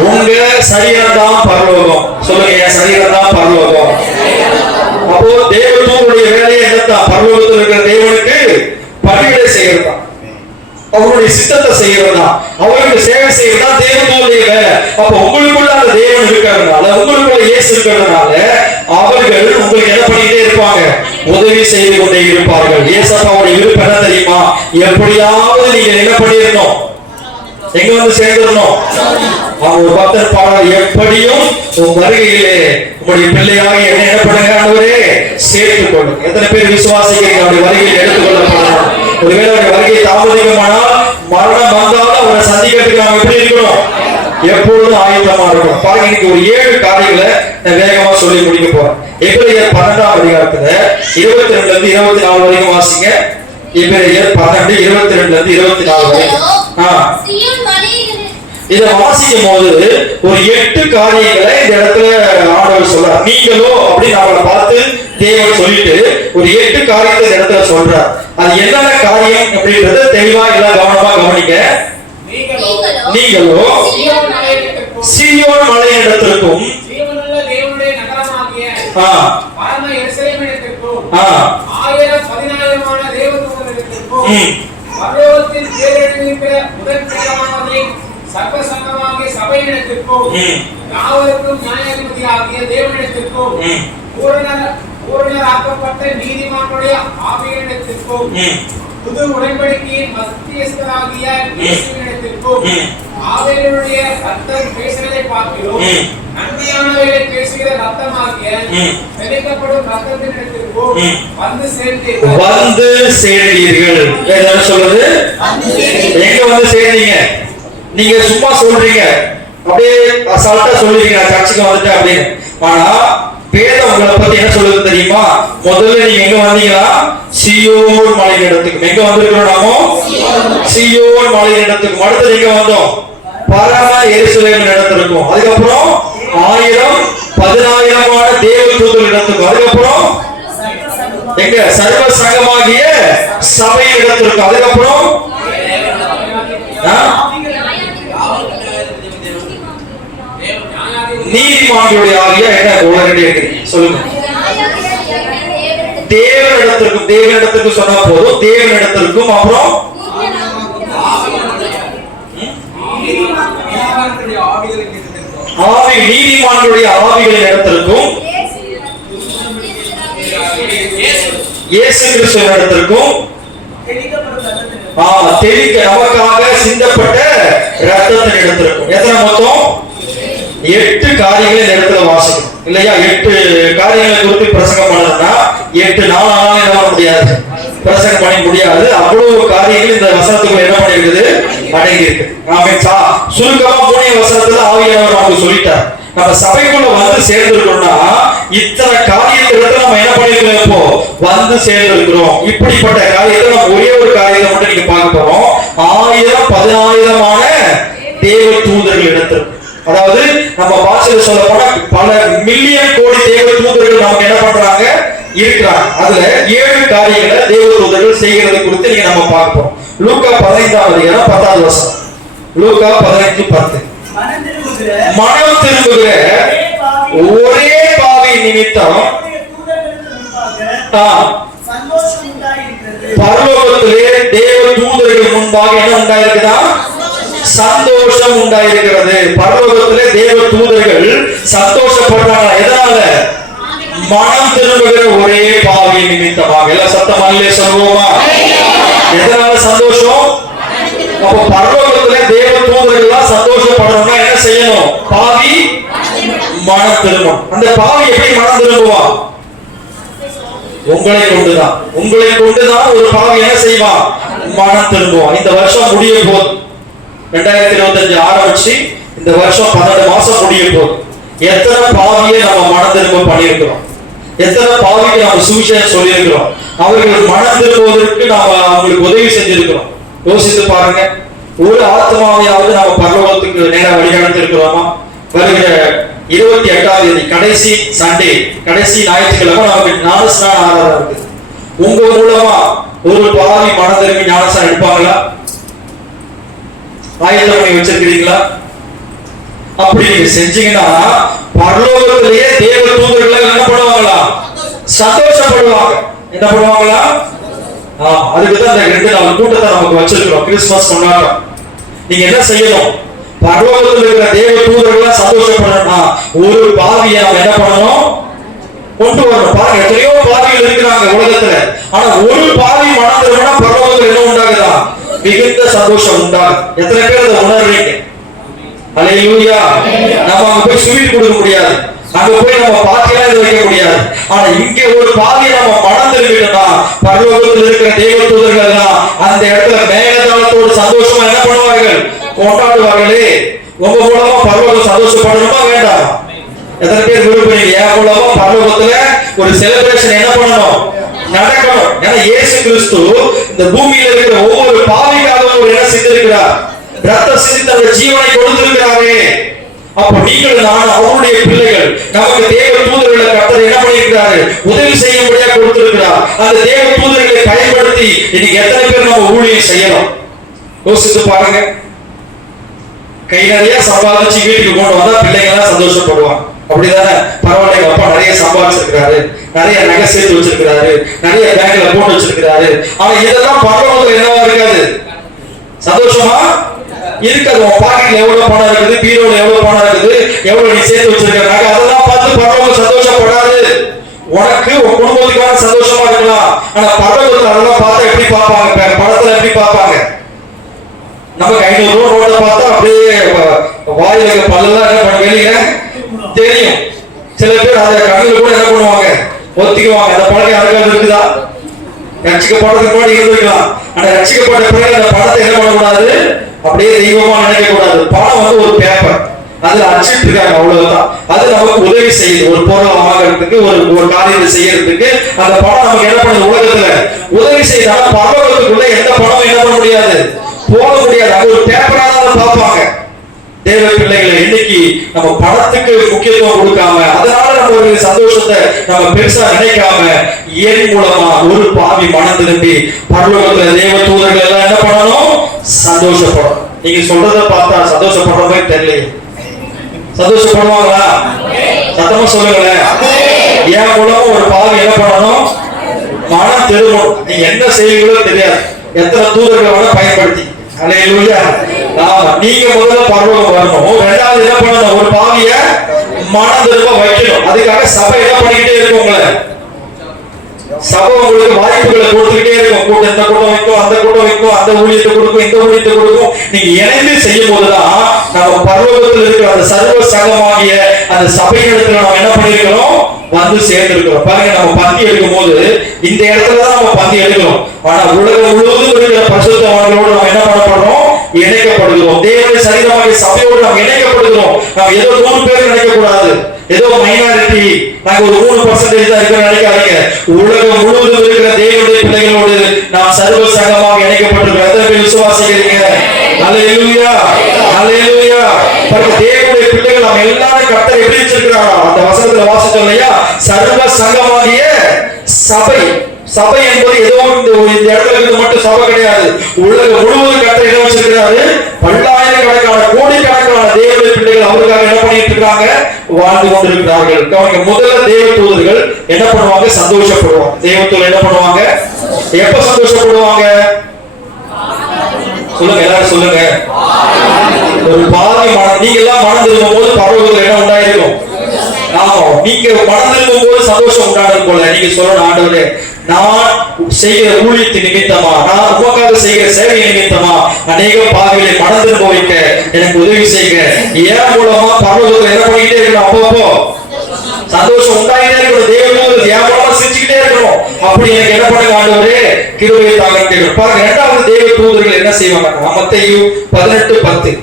உங்க சரீரம் தான் பரலோகம். சொல்லுங்க, என் சரீரம் தான் பரலோகம். அப்போ தேவதூதருடைய வேலையை என்னத்தான்? பரலோகத்தில் இருக்கிற தேவனுக்கு பணிவிடை செய்யறதா, அவருடைய சித்தத்தை செய்யறதா, அவருக்கு சேவை செய்யறதா தேவதூதருடைய வேலை. அப்ப உங்களுக்குள்ள அந்த தேவன் இருக்கிறதுனால, உங்களுக்குள்ள இயேசு இருக்கிறதுனால அவர்கள் உங்களுக்கு என்ன பண்ணிட்டே இருப்பாங்க? உதவி செய்து கொண்டே இருப்பார்கள். இயேசப்பாவுடைய விருப்பம் என்ன தெரியுமா? எப்படியாவது நீங்க என்ன பண்ணிடணும்? எங்க வந்து சேர்ந்துடணும்? அவங்க பக்தர் பாடல், எப்படியும் உன் வருகையிலே உங்களுடைய பிள்ளையாக என்ன பண்ணுங்க ஆண்டவரே? சேர்த்துக் கொள்ளுங்க. எத்தனை பேர் விசுவாசிக்கிறீங்க அவருடைய வருகையில் எடுத்துக்கொள்ளப்படணும்? ஒருவேளை அவருடைய வருகை தாமதிக்குமானால், மரணம் வந்தாலும் அவரை சந்திக்கிறதுக்கு நாம் எப்படி இருக்கணும்? எப்பொழுதும் ஆயுதமா இருக்கணும். பாருங்க, இன்னைக்கு ஒரு 7 காரியங்களை நான் வேகமா சொல்லி முடிக்க போறேன். எபிரேயர் 12ஆம் அதிகாரத்துல 22ல இருந்து 24 வரைக்கும் வாசிங்க. எபிரேயர் 12 22ல இருந்து 24 வரைக்கும். இதை வாசிக்கும் போது ஒரு 8 காரியங்களை இந்த இடத்துல ஆண்டவர் சொல்றார். நீங்களோ அப்படின்னு அவரை பார்த்து தேவன் சொல்லிட்டு ஒரு 8 காரியத்தை இந்த இடத்துல சொல்றார். அது என்னென்ன காரியம் அப்படின்றத தெளிவா எல்லாம் கவனமா கவனிங்க. நீங்களோ சீயோன் மலையிடத்திற்கும் ஜீவனுள்ள தேவனுடைய நகரமாகிய பரம எருசலேமிடத்திற்கும் 1000-10,000 தேவதூதரிடத்திற்கும் பரலோகத்தில் தேர்ந்தெடுக்கிற முதற்கட்டமானதை சர்வ சங்கமாகிய சபையிடத்திற்கும் யாவருக்கும் நியாயாதிபதியாகிய தேவனிடத்திற்கும் பூரணராக்கப்பட்ட நீதிமானுடைய ஆவியிடத்திற்கும் புது உடன்படிக்கையின் மத்தியஸ்தராகிய இயேசுவினிடத்திற்கும் ஆவியனுடைய ரத்தம் பேசுவதை பார்க்கிறோம் நன்மையானவைகளை பேசுகிற ரத்தமாகிய தெளிக்கப்படும் ரத்தத்தினிடத்திற்கும் வந்து சேர்ந்தீர்கள். என்ன சொல்றது? எங்க வந்து சேர்ந்தீங்க? நீங்க சும்மா சொல்றீங்க, அப்படியே அசால்ட்டா சொல்றீங்க, சர்ச்சுக்கு வந்துட்டேன் அப்படின்னு. ஆனா வேதம் உங்களை பத்தி என்ன சொல்லுது தெரியுமா? முதல்ல நீங்க எங்க வந்தீங்களா? சீயோன் மலையிடத்துக்கு. எங்க வந்திருக்கிறோம் நாமோ? சீயோன் மலையிடத்துக்கு. அடுத்து எங்க வந்தோம்? பரம எருசலேம் இடத்திற்கும். அதுக்கப்புறம் 1000-10,000 தேவதூதர்கள் இடத்துக்கும். அதுக்கப்புறம் எங்க? சர்வ சங்கமாகிய சபை இடத்திற்கும். அதுக்கப்புறம் நீதிமான்களுடைய ஆவியா என்ன உலகடி இருக்கு? சொல்லுங்க. தேவனிடத்திற்கும். தேவனிடத்திற்கும் சொன்னா போதும். தேவனிடத்திற்கும் அப்புறம் ஆவி, நீதிமான்களுடைய ஆவிகளின் இடத்திற்கும் இயேசு கிறிஸ்துவின் இடத்திற்கும் தெளிக்க நமக்காக சிந்தப்பட்ட ரத்தத்தின் இடத்திற்கும். எத்தனை மொத்தம்? 8 காரியங்களை இந்த இடத்துல வாசிக்கணும் இல்லையா? 8 காரியங்களை குறித்து பிரசங்கம் பண்ணணும்னா 8 நாள் ஆனாலும் என்ன பண்ண முடியாது? பிரசங்கம் பண்ண முடியாது. அவ்வளவு காரியங்கள் இந்த வசனத்துக்குள்ள என்ன பண்ணிருக்குது? அடங்கி இருக்கு. சுருக்கமா 3 வசனத்துல ஆவியானவர் நமக்கு சொல்லிட்டார். நம்ம சபைக்குள்ள வந்து சேர்ந்திருக்கோம்னா இத்தனை காரியத்தை நம்ம என்ன பண்ணிருக்கோம்? இப்போ வந்து சேர்ந்திருக்கிறோம். இப்படிப்பட்ட காரியத்தை நம்ம ஒரே ஒரு காரியத்தை மட்டும் நீங்க பார்க்க போறோம். 1000-10,000 தேவ தூதர்கள் இடத்திற்கு. அதாவது நம்ம பாஷையில சொல்ல போனா பல மில்லியன் கோடி தேவ தூதர்கள் நமக்கு என்ன பண்றாங்க? இருக்கிறாங்க. அதுல 7 காரியங்களை தேவ தூதர்கள் செய்கிறது குறித்து நீங்க நம்ம பார்ப்போம். லூக்கா 15ஆம் அதிகாரம் 10வது வசனம். லூக்கா 15:10. மனம் திரும்புகிற ஒரே பாவி நிமித்தம் பரலோகத்திலே தேவ தூதர்கள் முன்பாக என்ன உண்டாயிருக்குதா? சந்தோஷம் உண்டாயிருக்கிறது. பரலோகத்திலே தேவ தூதர்கள் சந்தோஷப்படுறாங்க. எதனால? மனம் திரும்புகிற ஒரே பாவி நிமித்தமாக. எல்லாம் சத்தம் அல்லே சொல்லுவோமா? எதனால சந்தோஷம்? அப்ப பரலோகத்திலே தேவ தூதர்கள் சந்தோஷப்படுறோம்னா என்ன செய்யணும்? பாவி மனம் திரும்பும். அந்த பாவி எப்படி மனம் திரும்புவான்? உங்களை கொண்டுதான் ஒரு பாவி என்ன செய்வான்? மனம் திரும்புவான். இந்த வருஷம் முடிய போது 2025 ஆரம்பிச்சு இந்த வருஷம் 12 மாசம் முடிய போது எத்தனை பாவியை நம்ம மனம் திரும்ப பண்ணியிருக்கிறோம்? எத்தனை பாவிக்கு நம்ம சுவிசேஷம் சொல்லியிருக்கிறோம்? அவர்கள் மனம் திரும்புவதற்கு நாம அவங்களுக்கு உதவி செஞ்சிருக்கிறோம். யோசித்து பாருங்க. ஒரு ஆத்மாவையாவது நாம பரலோகத்துக்கு நேரம் வழிநடத்தி இருக்கிறோமா? வருகிற 28ஆம் தேதி கடைசி சண்டே, கடைசி ஞாயிற்றுக்கிழமை நமக்கு ஞானஸ்நான ஆராதனை இருக்கு. உங்க மூலமா ஒரு பாவி மனம் திரும்பி ஞானஸ்நானம் எடுப்பாங்களா? ஆயத்தம் பண்ணி வச்சிருக்கிறீங்களா? அப்படி நீங்க செஞ்சீங்கன்னா பரலோகத்திலேயே தேவ தூதர்கள் என்ன பண்ணுவாங்களா? சந்தோஷப்படுவாங்க. என்ன பண்ணுவாங்களா? அதுக்குதான் அந்த 2 நாள் கூட்டத்தை நமக்கு வச்சிருக்கிறோம். கிறிஸ்துமஸ் கொண்டாட்டம். நீங்க என்ன செய்யணும்? பரலோகத்தில் இருக்கிற தேவ தூதர்கள் சந்தோஷப்படணும்னா ஒரு பாவியை நம்ம என்ன பண்ணணும்? கொண்டு வரணும். பாருங்க, எத்தனையோ பாவிகள் இருக்கிறாங்க உலகத்துல. ஆனா ஒரு பாவி மனம் திரும்பினா பரலோகத்தில் என்ன உண்டாகுதா? மிகுந்த சந்தோஷம் உண்டாகும். எத்தனை பேர் அதை உணர்றீங்க? அல்லேலூயா. நம்ம அங்க போய் ஸ்வீட் கொடுக்க முடியாது, அங்க போய் நம்ம பாத்தியெல்லாம் இது வைக்க முடியாது. ஆனா இங்க ஒரு பாதியை நம்ம மனம் திரும்பிட்டோம்னா பரலோகத்தில் இருக்கிற தேவ தூதர்கள் அந்த இடத்துல மேகதாளத்தோடு சந்தோஷமா என்ன பண்ணுவார்கள்? கொண்டாடுவார்களே. உங்க மூலமா பரலோகம் சந்தோஷப்படணுமா வேண்டாம்? எத்தனை பேர் விரும்புறீங்க? என் மூலமா பரலோகத்துல ஒரு செலிப்ரேஷன் என்ன பண்ணணும்? நடக்கணும். ஏன்னா இயேசு கிறிஸ்து இந்த பூமியில இருக்கிற ஒவ்வொரு பாவிக்காகவும் ஒரு என்ன செஞ்சிருக்கிறார்? ரத்த சிந்தி தன்னுடைய ஜீவனை கொடுத்திருக்கிறாரே. அப்ப நீங்கள் நான் அவருடைய பிள்ளைகள். நமக்கு தேவ தூதர்களை கர்த்தர் என்ன பண்ணியிருக்கிறாரு? உதவி செய்யும்படியா கொடுத்திருக்கிறார். அந்த தேவ தூதர்களை பயன்படுத்தி இன்னைக்கு எத்தனை பேர் நம்ம ஊழியம் செய்யணும்? யோசித்து பாருங்க. கை நிறைய சம்பாதிச்சு வீட்டுக்கு கொண்டு வந்தா பிள்ளைங்க எல்லாம் சந்தோஷப்படுவாங்க. அப்படிதானே? பரவாயில்ல, எங்க அப்பா நிறைய சம்பாதிச்சிருக்கிறாரு, நிறைய நகை சேர்த்து வச்சிருக்கிறாரு, நிறைய பேங்க்ல போட்டு வச்சிருக்கிறாரு. ஆனா இதெல்லாம் பரலோகத்துல என்னவா இருக்காது? சந்தோஷமா இருக்காது. உன் பாக்கெட்ல எவ்வளவு பணம் இருக்குது, பீரோல எவ்வளவு பணம் இருக்குது, எவ்வளவு நீ சேர்த்து வச்சிருக்க நகை, அதெல்லாம் பார்த்து பரலோகம் சந்தோஷப்படாது. உனக்கு உன் குடும்பத்துக்கான சந்தோஷமா இருக்கலாம். ஆனா பரலோகத்துல அதெல்லாம் பார்த்தா எப்படி பார்ப்பாங்க? படத்துல எப்படி பார்ப்பாங்க? நமக்கு 500 ரூபாய் நோட்டை பார்த்தா அப்படியே வாயில பல்லெல்லாம் என்ன பண்ண வெளியில தெரியும். சில பேர் அதை கண்ணில் கூட என்ன பண்ணுவாங்க? ஒத்திக்குவாங்க. அந்த பழக்கம் யாருக்காவது இருக்குதா? ரட்சிக்கப்படுறதுக்கு முன்னாடி இருந்திருக்கலாம். ஆனா ரட்சிக்கப்பட்ட பிறகு அந்த படத்தை என்ன பண்ணக்கூடாது? அப்படியே தெய்வமா நினைக்க கூடாது. பணம் ஒரு பேப்பர், அதுல அச்சிட்டு இருக்காங்க, அவ்வளவுதான். அது நமக்கு உதவி செய்யுது. ஒரு பொருளை வாங்குறதுக்கு, ஒரு காரியத்தை செய்யறதுக்கு அந்த பணம் நமக்கு என்ன பண்ணுது? உலகத்துல உதவி செய்தாலும் பரலோகத்துக்குள்ள எந்த பணமும் என்ன பண்ண முடியாது? போக முடியாது. அது ஒரு பேப்பரா தான் பார்ப்பாங்க. தேவ பிள்ளைகளை இன்னைக்கு நம்ம பணத்துக்கு முக்கியத்துவம் கொடுக்காம, அதனால நம்ம ஒரு சந்தோஷத்தை நம்ம பெருசா நினைக்காம, என் மூலமா ஒரு பாவி மனம் திரும்பி பரலோகத்துல தேவ தூதர்கள் எல்லாம் என்ன பண்ணணும்? சந்தோஷப்படும். நீங்க சொல்றத பார்த்தா சந்தோஷப்படுற மாதிரி தெரியல. சந்தோஷப்படுவாங்களா? சத்தமா சொல்லுங்களேன். என் மூலமா ஒரு பாவி என்ன பண்ணணும்? மனம் திரும்பணும். நீங்க என்ன செய்வீங்களோ தெரியாது. எத்தனை தூதர்களை வேணா பயன்படுத்தி. அல்லேலூயா. நீங்க முதல்ல பரலோகம் வரணும். ரெண்டாவது என்ன பண்ணணும்? ஒரு பாவிய மனம் திரும்ப வைக்கணும். அதுக்காக சபை என்ன பண்ணிக்கிட்டே இருக்கும்? உங்களை சபை உங்களுக்கு வாய்ப்புகளை கொடுத்துக்கிட்டே இருக்கும். கூட்டம் இந்த கூட்டம் வைக்கும், அந்த கூட்டம் வைக்கும், அந்த ஊழியத்தை கொடுக்கும், இந்த ஊழியத்தை கொடுக்கும். நீங்க இணைந்து செய்யும் போதுதான் நம்ம பரலோகத்தில் இருக்கிற அந்த சர்வ சங்கமாகிய அந்த சபையிடத்துல நம்ம என்ன பண்ணிருக்கிறோம்? வந்து சேர்ந்திருக்கிறோம். பாருங்க, நம்ம பந்தி எடுக்கும் போது இந்த இடத்துலதான் நம்ம பந்தி எடுக்கிறோம். ஆனா உலகம் முழுவதும் இருக்கிற பரிசுத்தவான்களோடு நம்ம என்ன பண்ணப்படுறோம்? இணைக்கப்படுகிறோம். தேவனுடைய சரீரமாகிய சபையோடு நாம் இணைக்கப்படுகிறோம். நாம் ஏதோ 100 பேர் நினைக்க கூடாது, ஏதோ மைனாரிட்டி, நாங்க ஒரு 3% தான் இருக்கிற நினைக்காதீங்க. உலகம் முழுவதும் இருக்கிற தேவனுடைய பிள்ளைகளோடு நாம் சர்வ சங்கமாக இணைக்கப்பட்டிருக்கிறோம். எத்தனை பேர் விசுவாசிக்கிறீங்க? அல்லேலூயா, அல்லேலூயா. பாருங்க, தேவனுடைய பிள்ளைகள் நாம் எல்லாரும் கர்த்தர் எப்படி வச்சிருக்கிறாரோ அந்த வசனத்துல வாசிச்சோம் இல்லையா? சர்வ சங்கமாகிய சபை. சபை என்பது ஏதோ இந்த இடத்துல இருந்து மட்டும் சபை கிடையாது. உலகம் முழுவதும் கர்த்தர் இடம் வச்சிருக்கிறாரு. பல்லாயிரக்கணக்கான கோடிக்கணக்கான தேவனுடைய பிள்ளைகள் அவருக்காக என்ன பண்ணிட்டு இருக்காங்க, வாழ்ந்து கொண்டிருக்கிறார்கள். அவங்க முதல்ல தேவ தூதர்கள் என்ன பண்ணுவாங்க, சந்தோஷப்படுவாங்க. தேவ தூதர்கள் என்ன பண்ணுவாங்க, எப்ப சந்தோஷப்படுவாங்க சொல்லுங்க, எல்லாரும் சொல்லுங்க. ஒரு பாதி மனம், நீங்க எல்லாம் மனம் திரும்பும் போது பரலோகத்துல என்ன உண்டாயிருக்கும்? ஆமா, நீங்க மனம் திரும்பும் போது சந்தோஷம் உண்டானது போல நீங்க சொல்லணும், ஆண்டவரே நான் செய்கிற ஊழியத்தின் நிமித்தமா, நான் உமக்காக செய்கிற சேவை நிமித்தமா அநேக பாவிகளை மனம் திரும்ப வைக்க எனக்கு உதவி செய்யுங்க. ஏன் மூலமா பரலோகத்துல என்ன பண்ணிக்கிட்டே இருக்கணும், அப்பப்போ சந்தோஷம் உண்டாகிட்டே இருக்கணும். தேவதூதர்கள் என் மூலமா சிரிச்சுக்கிட்டே இருக்கணும். அப்படி எனக்கு என்ன பண்ணுங்க ஆண்டவரே, கிருபையை தாங்க. பாருங்க, இரண்டாவது தேவ தூதர்கள் என்ன செய்வாங்க? மத்தேயு 18:10.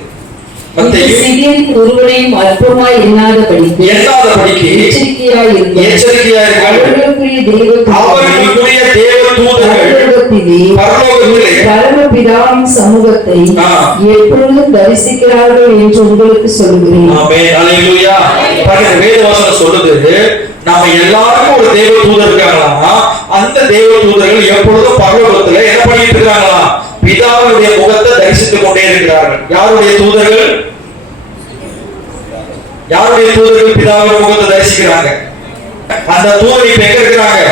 ஒருவனையும் அற்பமாய் எண்ணாதபடிக்கு எச்சரிக்கையாயிருங்கள். அவர்களுக்குரிய தேவ தூதர்கள் பரமபிதாவின் சமூகத்தை எப்பொழுதும் தரிசிக்கிறார்கள் என்று உங்களுக்கு சொல்கிறேன். ஆமென், அல்லேலூயா. பாருங்க, வேதவசனம் சொல்லுது நாம எல்லாருக்கும் ஒரு தேவ தூதர் இருக்காங்களா. அந்த தேவ தூதர்கள் எப்பொழுதும் பரலோகத்துல என்ன பண்ணிட்டு இருக்காங்களா, பிதாவுடைய முகத்தை தரிசித்துக் கொண்டே இருக்கிறார்கள். யாருடைய தூதர்கள்? யாருடைய தூதர்கள் பிதாவுடைய முகத்தை தரிசிக்கிறாங்க? அந்த தூதர் இப்ப எங்க இருக்கிறாங்க?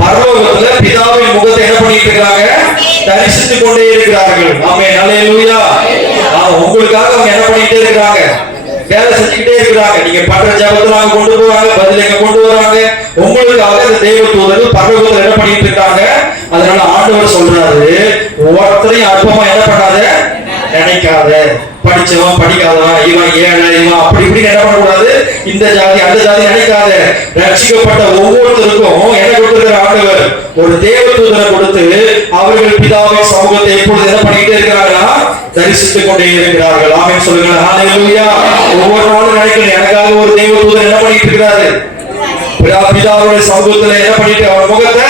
பரலோகத்துல பிதாவின் முகத்தை என்ன பண்ணிட்டு இருக்காங்க, தரிசித்துக் கொண்டே இருக்கிறார்கள். ஆமென், அல்லேலூயா. உங்களுக்காக அவங்க என்ன பண்ணிட்டே இருக்கிறாங்க, வேலை செஞ்சுக்கிட்டே இருக்கிறாங்க. நீங்க பண்ற ஜபத்துல அவங்க கொண்டு போவாங்க, பதில் எங்க கொண்டு வராங்க. உங்களுக்காக இந்த தேவ தூதர்கள் பரலோகத்துல என்ன பண்ணிட்டு இருக்காங்க. அதனால ஆண்டவர் சொல்றாரு, ஒவ்வொருத்தரையும் அற்பமா என்ன பண்ணாத, நினைக்காத. படிச்சவன் படிக்காதவன், இவன் ஏழை, இவன் அப்படி இப்படி என்ன பண்ணக்கூடாது, இந்த ஜாதி அந்த ஜாதி நினைக்காத. ரட்சிக்கப்பட்ட ஒவ்வொருத்தருக்கும் என்ன கொடுத்திருக்கிற ஆண்டவர், ஒரு தேவ தூதரை கொடுத்து அவர்கள் பிதாவின் சமூகத்தை எப்பொழுது என்ன பண்ணிக்கிட்டே இருக்கிறார்களா, தரிசித்துக் கொண்டே இருக்கிறார்கள். ஆமென் சொல்லுங்க, ஹல்லேலூயா. ஒவ்வொரு நாளும் நினைக்கிறேன், எனக்காக ஒரு தேவ தூதர் என்ன பண்ணிட்டு இருக்கிறாரு, பிதாவுடைய சமூகத்துல என்ன பண்ணிட்டு அவர் முகத்தை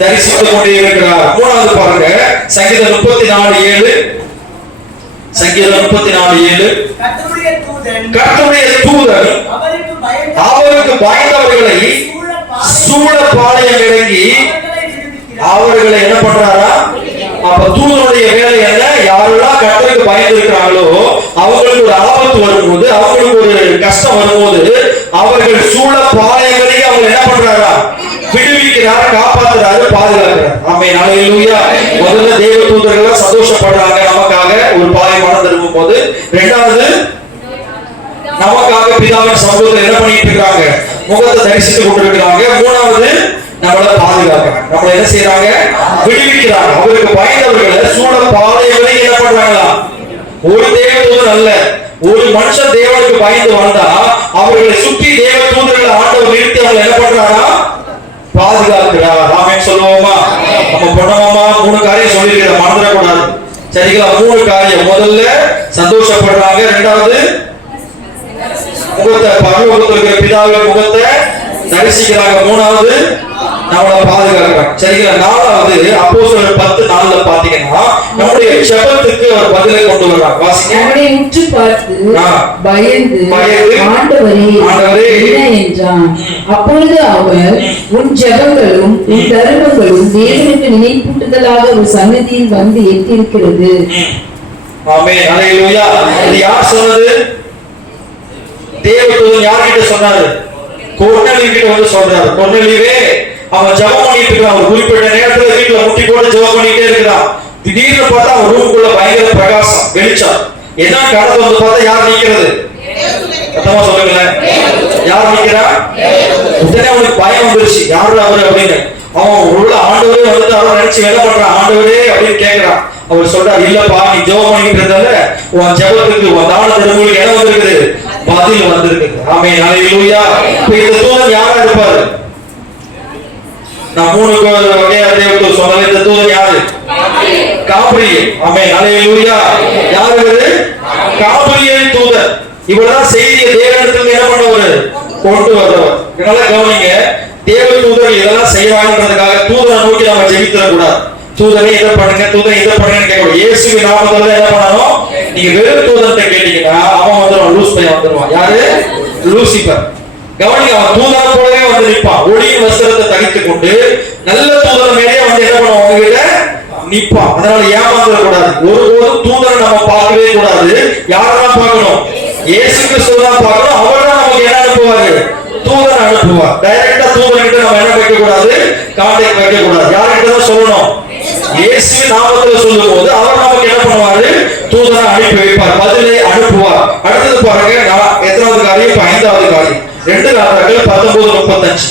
தரிசித்துக் கொண்டே இருக்கிறார். மூணாவது பாருங்க, சங்கீதம் 34:7. சங்கீதம் 34:7. கர்த்தருடைய தூதன் அவருக்கு பயந்தவர்களை சூழ பாளையம் இறங்கி அவர்களை என்ன பண்றாரா. அப்ப தூதனுடைய வேலை என்ன, யாரெல்லாம் கர்த்தருக்கு பயந்து இருக்கிறாங்களோ அவங்களுக்கு ஒரு ஆபத்து வரும்போது, அவங்களுக்கு ஒரு கஷ்டம் வரும்போது அவர்கள் சூழ பாளையங்களையும் அவங்க என்ன பண்றாரா, விடுவிக்கிறார், காப்பாற்றுறாரு, பாதுகாக்கிறார். ஆமென், அல்லேலூயா. முதல்ல தேவ தூதர்கள் சந்தோஷப்படுறாங்க நமக்காக ஒரு பாளையம் மனம் திரும்பும் போது. இரண்டாவது, நமக்காக பிதாவின் சமூகத்தில் என்ன பண்ணிட்டு இருக்காங்க, முகத்தை தரிசித்துக் கொண்டிருக்கிறாங்க. மூணாவது, நம்மளை பாதுகாக்கிறாங்க, நம்மளை என்ன செய்யறாங்க, விடுவிக்கிறாங்க. அவருக்கு பயந்தவர்களை சூழ பாளையங்களை என்ன பண்றாங்களா. ஒரு தேவ தூதர் அல்ல, ஒரு மனுஷன் தேவனுக்கு பயந்து வந்தா அவர்களை சுற்றி தேவ தூதர்கள் ஆண்டவர் நிறுத்தி அவங்க என்ன பண்றாரா, பாதுகாக்கிறார். ஆமென் சொல்லுவோமா. நம்ம பொண்ணமாமா 3 காரியம் சொல்லிருக்கிற, மறந்துடக்கூடாது. சரிங்களா? 3 காரியம். முதல்ல சந்தோஷப்படுறாங்க, இரண்டாவது முகத்தை பரலோகத்தில் இருக்கிற பிதாவின் முகத்தை தரிசிக்கிறாங்க, மூணாவது நம்மளை பாதுகாக்கிறாங்க. சரிங்களா? நாலாவது, அப்போஸ்தலர் 10:4 பாத்தீங்கன்னா நம்முடைய ஜெபத்துக்கு ஒரு பதிலை கொண்டு வர்றாங்க. வாசிங்க. அவரை உற்று பார்த்து பயந்து ஆண்டவரே என்ன என்றான். அப்பொழுது அவர், உன் ஜெபங்களும் உன் தர்மங்களும் தேவனுக்கு நினைப்பூட்டுதலாக ஒரு சன்னதியில் வந்து எட்டியிருக்கிறது. ஆமென், அல்லேலூயா. இது யார் சொன்னது? தேவதூதன் யார்கிட்ட சொன்னாரு? கொர்நேலியு கிட்ட வந்து சொல்றாரு, கொர்நேலியுவே அவன் ஜெபம் பண்ணிட்டு இருக்கான். ஒரு குறிப்பிட்ட நேரத்துல வீட்டுல முட்டி போட்டு ஜெபம் பண்ணிட்டே இருக்கிறான். திடீர்னு பார்த்தா அவன் ரூமுக்குள்ள பயங்கர பிரகாசம், வெளிச்சம். என்ன கடந்து வந்து பார்த்தா யார் நிக்கிறது? சத்தமா சொல்லுங்களேன், யார் நிக்கிறா? உடனே அவனுக்கு பயம் வந்துருச்சு, யாரு அவரு அப்படின்னு. அவன் உள்ள ஆண்டவரே வந்து அவன் நினைச்சு என்ன பண்றான், ஆண்டவரே அப்படின்னு கேட்கிறான். அவர் சொல்றாரு, இல்லப்பா நீ ஜெபம் பண்ணிட்டு இருந்தால உன் ஜெபத்துக்கு உன் தான தர்மங்களுக்கு என்ன வந்திருக்குது, பதில் வந்திருக்குது. ஆமென், அல்லேலூயா. இப்ப இந்த தூதன் யாரா இருப்பாரு? நான் 3 வகையா தேவதூதர் சொன்னேன். இந்த தூதன் யாரு? காபிரியேல். ஆமென், அல்லேலூயா. யார் இவரு? காபிரியேல் தூதன். இவர்தான் செய்தியை தேவனிடத்துல என்ன பண்ணவர், கொண்டு வரவர். இதனால கவனிங்க, தேவ தூதர்கள் இதெல்லாம் செய்வாங்கன்றதுக்காக தூதரை நோக்கி நம்ம ஜெபித்திட கூடாது. தூதனை இதை பண்ணுங்க, தூதனை இதை பண்ணுங்கன்னு கேட்கணும். இயேசுவின் நாமத்துல என்ன பண்ணணும், நீங்க வெறும் தூதத்தை கேட்டீங்கன்னா அவன் வந்துடுவான், லூஸ் பையன் வந்துடுவான். யாரு? லூசிபர். கவனிங்க, அவன் தூதனை போலவே வந்து நிற்பான். ஒளியின் வஸ்திரத்தை தரித்துக் கொண்டு நல்ல தூதன் மேலே வந்து என்ன பண்ணுவான், அவங்ககிட்ட நிற்பான். அதனால ஏமாந்துட கூடாது. ஒருபோதும் தூதனை நம்ம பார்க்கவே கூடாது. யாரெல்லாம் பார்க்கணும்? இயேசு கிறிஸ்துவ தான் பார்க்கணும். அவர் தான் நமக்கு என்ன அனுப்புவாரு? தூதனை அனுப்புவார். டைரக்டா தூதன் கிட்ட நம்ம என்ன வைக்க கூடாது? கான்டாக்ட் வைக்க கூடாது. யார்கிட்ட தான் சொல்லணும்? இயேசுவின் நாமத்துல சொல்லும் போது அவர் நமக்கு என்ன பண்ணுவாரு? தூதனை அனுப்பி வைப்பார், பதிலை அனுப்புவார். அடுத்தது பாருங்க, எத்தனாவது காரியம்? 5வது காரியம். 2 ராஜாக்கள் 19:35.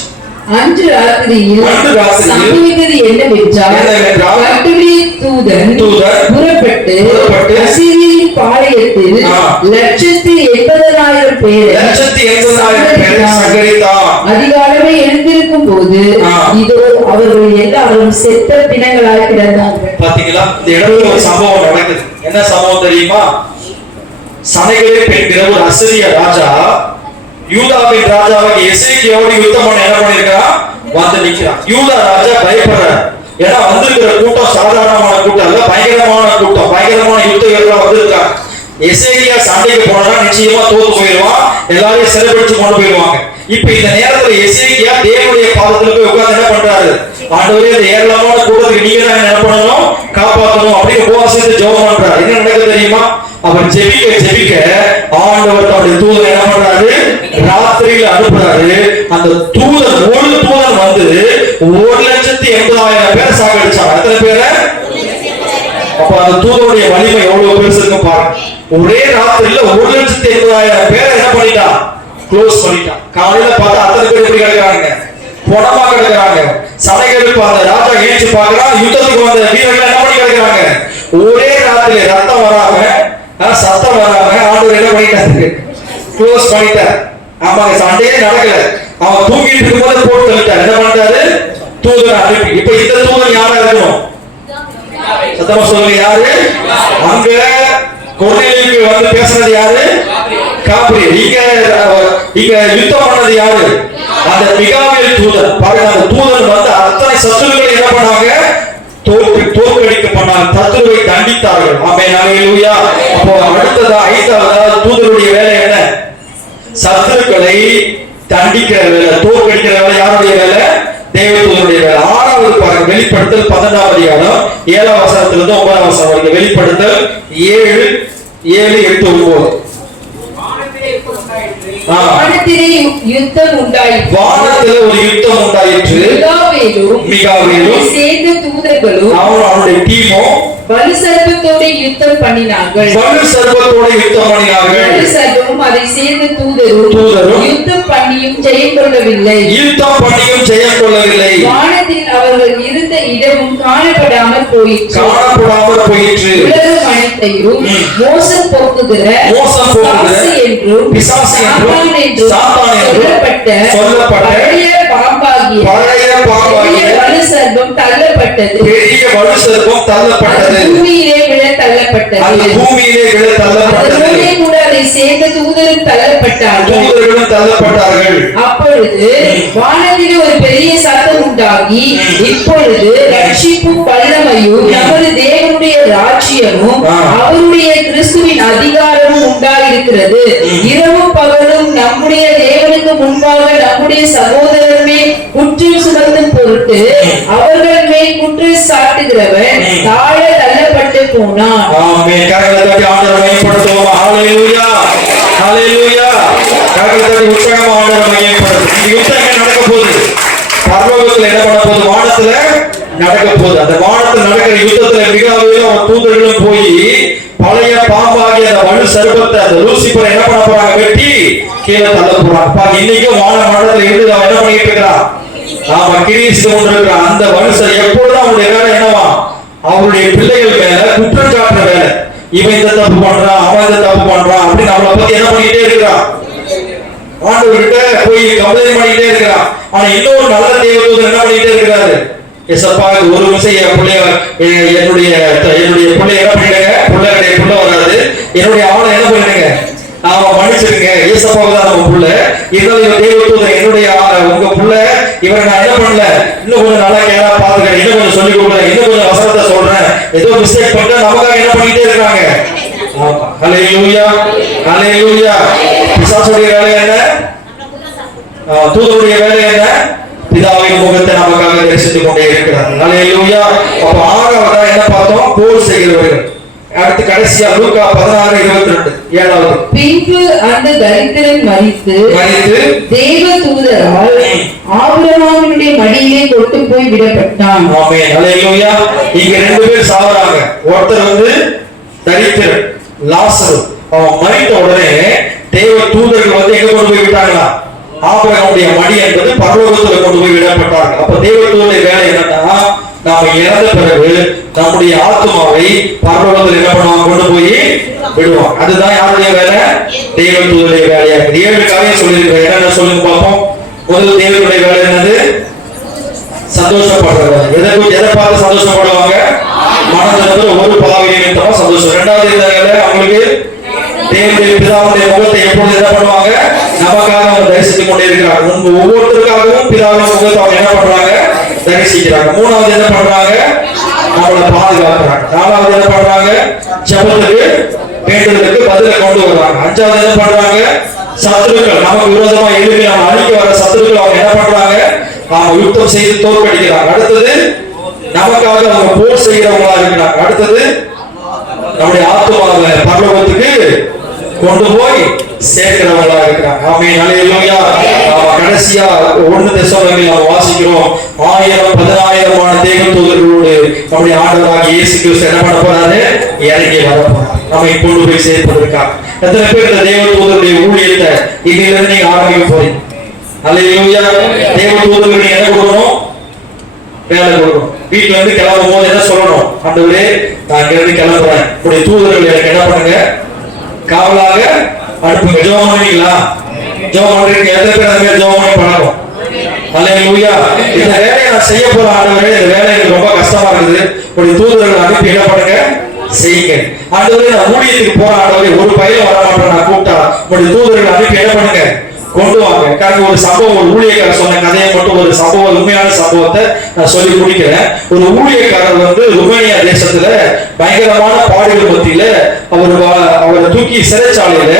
அன்று ராத்திரியில் சம்பவித்தது என்னவென்றால், கர்த்தருடைய தூதன் புறப்பட்டு அசீரியரின் பாளையத்தில் 180,000 பேரை சங்கரித்தார். அதிகாலமே எழுந்திருக்கும் போது இதோ அவர்கள் எல்லாரும் செத்த பிணங்களாய் கிடந்தார்கள். பாத்தீங்களா? இந்த இடத்துல ஒரு சம்பவம் நடக்குது. என்ன சம்பவம் தெரியுமா? சனகெரிப் என்கிற ஒரு அசீரிய ராஜா யூதாவின் ராஜாவுக்கு எசேக்கியாவோடு யுத்தம் பண்ண என்ன பண்ணிருக்கான்? வந்து நிக்கிறான். யூதா ராஜா பயப்படுறார். ஏன்னா வந்திருக்கிற கூட்டம் சாதாரணமான கூட்டம் இல்ல, பயங்கரமான கூட்டம், பயங்கரமான யுத்த வீரர்கள் வந்திருக்காங்க. எசேக்கியா சண்டைக்கு போனா நிச்சயமா தோத்து போயிடுவான், எல்லாரையும் சிறைபிடிச்சு கொண்டு போயிடுவாங்க. இப்ப இந்த நேரத்துல எசேக்கியா தேவனுடைய பாதத்துல போய் உட்கார்ந்து என்ன பண்றாரு? ஆண்டவரே, இந்த ஏராளமான கூட்டத்துக்கு நீங்க தான் என்ன பண்ணணும்? காப்பாற்றணும் அப்படின்னு உபவாசித்து ஜெபம் பண்றாரு. என்ன நடக்குது தெரியுமா? அவர் ஜெபிக்க ஆண்டவர் தன்னுடைய தூதனை என்ன பண்றாரு? ராத்திரியில அனுப்புறாரு. அந்த தூதன், ஒரு தூதன் வந்து 1,80,000 பேர் சாகடிச்சாங்க. எத்தனை பேரை? அப்ப அந்த தூதனுடைய வலிமை எவ்வளவு பெருசு இருக்கு பாருங்க. ஒரே ராத்திரியில 1,80,000 பேரை என்ன பண்ணிட்டான்? க்ளோஸ் பண்ணிட்டான். காலையில பார்த்தா அத்தனை பேர் எப்படி கிடக்குறாங்க? பொணமா கிடக்குறாங்க. சனைகளுக்கு அந்த ராஜா ஏற்றி பார்க்கிறான். யுத்தத்துக்கு வந்த வீரர்கள் என்ன பண்ணி கிடக்குறாங்க? ஒரே ராத்திரியில ரத்தம் வராம, சத்தம் வராம ஆண்டவர் என்ன பண்ணிட்டாரு? க்ளோஸ் பண்ணிட்டார். ஆமாங்க, சண்டையே நடக்கல. அவன் தூங்கிட்டு இருக்கும்போது போட்டு தள்ளிட்டார். என்ன பண்ணிட்டாரு? தூதனை அனுப்பி. இப்ப இந்த தூதன் யாரா இருக்கணும்? சத்தமா சொல்லுங்க, யாரு? அங்க கொர்நேலியுக்கு வந்து பேசுறது யாரு? காபிரியேல். இங்க யுத்தம் பண்ணது யாரு? அந்த மிகாவேல் தூதன். பாருங்க, அந்த தூதன் வந்து அத்தனை சத்துருக்களை என்ன பண்ணாங்க? தோற்கடிக்க பண்ணாங்க, சத்துருவை தண்டித்தார்கள். ஆமென், ஹல்லேலூயா. அப்போ அடுத்ததா 5வது தூதருடைய வேலை என்ன? சத்துருக்களை தண்டிக்கிற வேலை, தோற்கடிக்கிற வேலை யாருடைய வேலை? தேவதூதனுடைய வேலை. 6வது பாருங்க, வெளிப்படுத்தல் 12ஆம் அதிகாரம் 7ஆம் வசனத்திலிருந்து 9ஆம் வசனம் வரைக்கும். வெளிப்படுத்தல் 7, 8, 9. வானத்திலே யுத்தம் உண்டாயிற்று. வானத்திலே ஒரு யுத்தம் உண்டாயிற்று. மிகாவேலும் சேர்ந்த தூதர்களும் அவனுடைய டீமும் வலு சர்ப்பத்தோட யுத்தம் பண்ணினார்கள். வலு சர்ப்பத்தோட யுத்தம் பண்ணினார்கள். வலு சர்ப்பமும் அதை சேர்ந்த தூதரும் யுத்தம் பண்ணியும் ஜெயம் கொள்ளவில்லை. யுத்தம் பண்ணியும் ஜெயம் கொள்ளவில்லை. வானத்தில் அவர்கள் இருந்த இடமும் காணப்படாமல் போயிற்று. உலகம் அனைத்தையும் மோசம் போக்குகிற என்றும் பிசாசு என்றும் சொல்லப்பட்ட பழைய பாம்பாகிய வலு சர்ப்பம் தள்ளப்பட்டது. பெரிய வலு சர்ப்பம் தள்ளப்பட்டது. பூமியிலே விழ தள்ளப்பட்டது. பூமியிலே விழ தள்ளப்பட்டது. கூட அதை சேர்ந்த தூதரும் தள்ளப்பட்டார்கள். அப்பொழுது வானத்திலே ஒரு பெரிய சத்தம் உண்டாகி, இப்பொழுது ரட்சிப்பும் வல்லமையும் நமது தேவனுடைய ராஜ்யமும் அவருடைய கிறிஸ்துவின் அதிகாரமும் உண்டாயிருக்கிறது. இரவும் பகலும் நம்முடைய தேவனுக்கு முன்பாக நம்முடைய சகோதரமே குற்றம் சுமத்தும் பொருட்டு அவர்கள் மேல் குற்றம் சாட்டுகிறவன் தாழ தள்ளப்பட்டு போனான். ஆமென். கரங்களை தட்டி ஆண்டவரை மகிமைப்படுத்துவோம். ஹல்லேலூயா, ஹல்லேலூயா. கரங்களை தட்டி உற்சாகமா ஆண்டவரை மகிமைப்படுத்துவோம். இந்த யுத்தம் எங்க நடக்க போகுது? பரலோகத்துல என்ன பண்ண போகுது? வானத்துல நடக்க போகுது. அந்த வானத்துல நடக்கிற யுத்தத்துல மிகாவேலும் தூதர்களும் போய் பழைய பாம்பாகிய அந்த வலு சர்ப்பத்தை, அந்த லூசிபரை என்ன பண்ண போறாங்க? வெட்டி கீழே தள்ள போறாங்க. இன்னைக்கும் வான மண்டலத்துல இருந்து அவன் என்ன பண்ணிட்டு இருக்கிறான்? நாம கிரீஸ் கொண்டிருக்கிறான். அந்த வலுசர் எப்பொழுதும் அவனுடைய வேலை என்னவா? அவருடைய பிள்ளைகள் மேல குற்றம் சாட்டுற வேலை. இவன் இந்த தப்பு பண்றான், அவன் இந்த தப்பு பண்றான் அப்படின்னு அவளை பத்தி என்ன பண்ணிட்டே இருக்கிறான்? ஆண்டவர்கிட்ட போய் கம்ப்ளைண்ட் பண்ணிட்டே இருக்கிறான். ஆனா இன்னொரு நல்ல தேவதூதன் என்ன பண்ணிட்டே இருக்கிறாரு? எசப்பா, ஒரு விஷயம் என்னுடைய பிள்ளை என்ன பண்ணிடுங்க, பிள்ளைகளுடைய புள்ள வராது, என்னுடைய ஆளை என்ன பண்ணிடுங்க, நாம மன்னிச்சிருங்க, ஏசப்பாவுக்கு தான் நம்ம புள்ள, இருந்தாலும் தேவதூதன் என்னுடைய உங்க புள்ள, இவரை நான் என்ன பண்ணல, இன்னும் கொஞ்சம் நல்லா கேரா பாத்துக்கிறேன், இன்னும் கொஞ்சம் சொல்லி கொடுக்குறேன், இன்னும் கொஞ்சம் வசனத்தை சொல்றேன், ஏதோ மிஸ்டேக் பண்ணிட்டா நமக்காக என்ன பண்ணிட்டே இருக்காங்க. ஹல்லேலூயா, ஹல்லேலூயா. பிசாசுடைய வேலை என்ன? தூதருடைய வேலை என்ன? பிதாவின் முகத்தை நமக்காக தரிசித்துக் கொண்டே இருக்கிறார். அல்லேலூயா. அப்ப ஆறாவதா என்ன பார்த்தோம்? போர் செய்கிறவர்கள். அடுத்து கடைசியா லூக்கா 16:22 7வது. பின்பு அந்த தரித்திரன் மரித்து தேவ தூதரால் ஆபிரகாமுடைய மடியிலே கொண்டு போய் விடப்பட்டான். ஆமென். அல்லேலூயா. இங்க ரெண்டு பேர் சாவறாங்க. ஒருத்தர் தரித்திரன் லாசரு. அவன் மரித்த உடனே தேவ தூதர்கள் எங்க கொண்டு போய் விட்டாங்களா? ஆபிரகாமுடைய மடி என்பது பரலோகத்துல கொண்டு போய் விடப்பட்டார்கள். அப்ப தேவ தூதருடைய வேலை என்னன்னா, நாம இறந்த பிறகு நம்முடைய ஆத்மாவை பரலோகத்தில் என்ன பண்ணுவாங்க? கொண்டு போய் விடுவாங்க. அதுதான் யாருடைய வேலை? தேவ தூதருடைய வேலையா இருக்கு. 7 காரியம் சொல்லியிருக்கிறேன். என்னென்ன சொல்லுங்க பார்ப்போம். முதல் தேவனுடைய வேலை என்னது? சந்தோஷப்படுறது. எதை பார்த்து சந்தோஷப்படுவாங்க? மனதில் ஒரு பாவி நிமித்தமா சந்தோஷம். இரண்டாவது வேலை அவங்களுக்கு தேவனுடைய பிதாவுடைய முகத்தை எப்பொழுது என்ன பண்ணுவாங்க? நமக்காக அவங்க தரிசித்துக் கொண்டே இருக்கிறாங்க. ஒவ்வொருத்தருக்காகவும் பிதாவின் முகத்தை அவங்க என்ன பண்றாங்க? தரிசிக்கிறாங்க. மூணாவது என்ன பண்றாங்க? நம்மளை பாதுகாக்கிறாங்க. நாலாவது என்ன பண்றாங்க? ஜெபத்துக்கு வேண்டுதலுக்கு பதிலை கொண்டு வர்றாங்க. அஞ்சாவது என்ன பண்றாங்க? சத்துருக்கள் நமக்கு விரோதமா எழுப்பி நம்ம அழிக்க வர சத்துருக்கள் அவங்க என்ன பண்றாங்க? அவங்க யுத்தம் செய்து தோற்கடிக்கிறாங்க. அடுத்தது நமக்காக அவங்க போர் செய்கிறவங்களா இருக்கிறாங்க. அடுத்தது நம்முடைய ஆத்துமாவை பரலோகத்துக்கு கொண்டு போய் சேர்க்கிறவங்களா இருக்கிறாங்க. ஆமென். அல்லேலூயா. கடைசியா 1 தெசலோனிக்கேயர் நாம் வாசிக்கிறோம். 1000-10,000 தேவ தூதர்களோடு நம்முடைய ஆண்டவராகிய இயேசு கிறிஸ்து என்ன பண்ண போறாரு? இறங்கி வர போறாரு. நம்மை கொண்டு போய் சேர்ப்பதற்காக. எத்தனை பேர் இந்த தேவ தூதருடைய ஊழியத்தை இதிலிருந்து நீங்க ஆரம்பிக்க போறீங்க? அல்லேலூயா. தேவ தூதர்களுக்கு நீங்க என்ன கொடுக்கணும்? வேலை கொடுக்கணும். வீட்டுல இருந்து கிளம்பும் போது என்ன சொல்லணும்? ஆண்டவரே, நான் இங்கிருந்து கிளம்புறேன், உடைய தூதர்கள் எனக்கு என்ன பண்ணுங்க? காவலாக அனுப்புங்க. ஜெபம் பண்ணுவீங்களா? ஜெபம் பண்றீங்க. எத்தனை பேர் அந்த ஜெபம் பண்ணணும்? அல்லேலூயா. இந்த வேலையை நான் செய்ய போற ஆண்டவரே, இந்த வேலை எனக்கு ரொம்ப கஷ்டமா இருக்குது, உடைய தூதர்கள் அனுப்பி என்ன பண்ணுங்க? செய்யுங்க. ஆண்டவரே, நான் ஊழியத்துக்கு போற ஆண்டவரே, ஒரு பையன் வர மாட்டேன், நான் கூப்பிட்டா உடைய தூதர்கள் அனுப்பி என்ன பண்ணுங்க? கொண்டு வாங்க. காரணம் ஒரு சம்பவம், ஒரு ஊழியக்காரர் சொன்ன கதையை மட்டும் ஒரு சம்பவம், உண்மையான சம்பவத்தை நான் சொல்லி முடிக்கிறேன். ஒரு ஊழியக்காரர் ருமேனியா தேசத்துல பயங்கரமான பாடுகள் மத்தியில அவரை தூக்கி சிறைச்சாலையில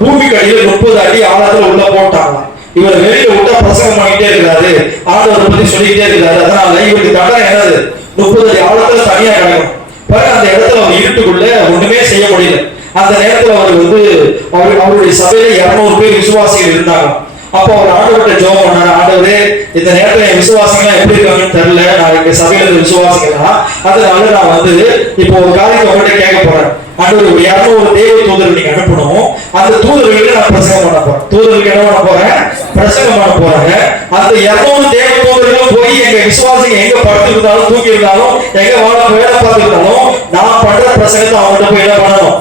பூமிக்கு அடியில் 30 அடி ஆழத்துல உள்ள போட்டாங்க. இவர் வெளியில விட்டா பிரசங்கம் பண்ணிட்டே இருக்காரு, ஆண்டவரை பத்தி சொல்லிக்கிட்டே இருக்காரு. அதனால இவருக்கு தண்டனை என்னது? 30 அடி ஆழத்துல தனியா கிடக்கும். பிறகு அந்த இடத்துல அவர் இருட்டுக்குள்ள ஒண்ணுமே செய்ய முடியல. அந்த நேரத்துல அவருடைய சபையில 200 பேர் விசுவாசிகள் இருந்தாங்க. அப்போ அவர் ஆண்டவர்கிட்ட ஜெபம் பண்ணாரு. ஆண்டவரே, இந்த நேரத்துல என் விசுவாசிகள் எப்படி இருக்காங்கன்னு தெரியல, நான் எங்க சபையில இருந்த விசுவாசிகளா, அதனால நான் இப்போ ஒரு காரியத்தை உங்கள்கிட்ட கேட்க போறேன். ஆண்டவர் 200 தேவ தூதர்கள் நீங்க அனுப்பணும். அந்த தூதர்களுக்கு நான் பிரசங்கம் பண்ண போறேன். தூதர்களுக்கு என்ன பண்ண போறேன்? பிரசங்கம் பண்ண போறாங்க. அந்த 200 தேவ தூதர்களும் போய் எங்க விசுவாசிங்க எங்க படுத்து இருந்தாலும், தூக்கி இருந்தாலும், எங்க வேலை பார்த்து இருந்தாலும், நான் பண்ற பிரசங்கத்தை அவங்கள்ட்ட போய் என்ன பண்ணணும்?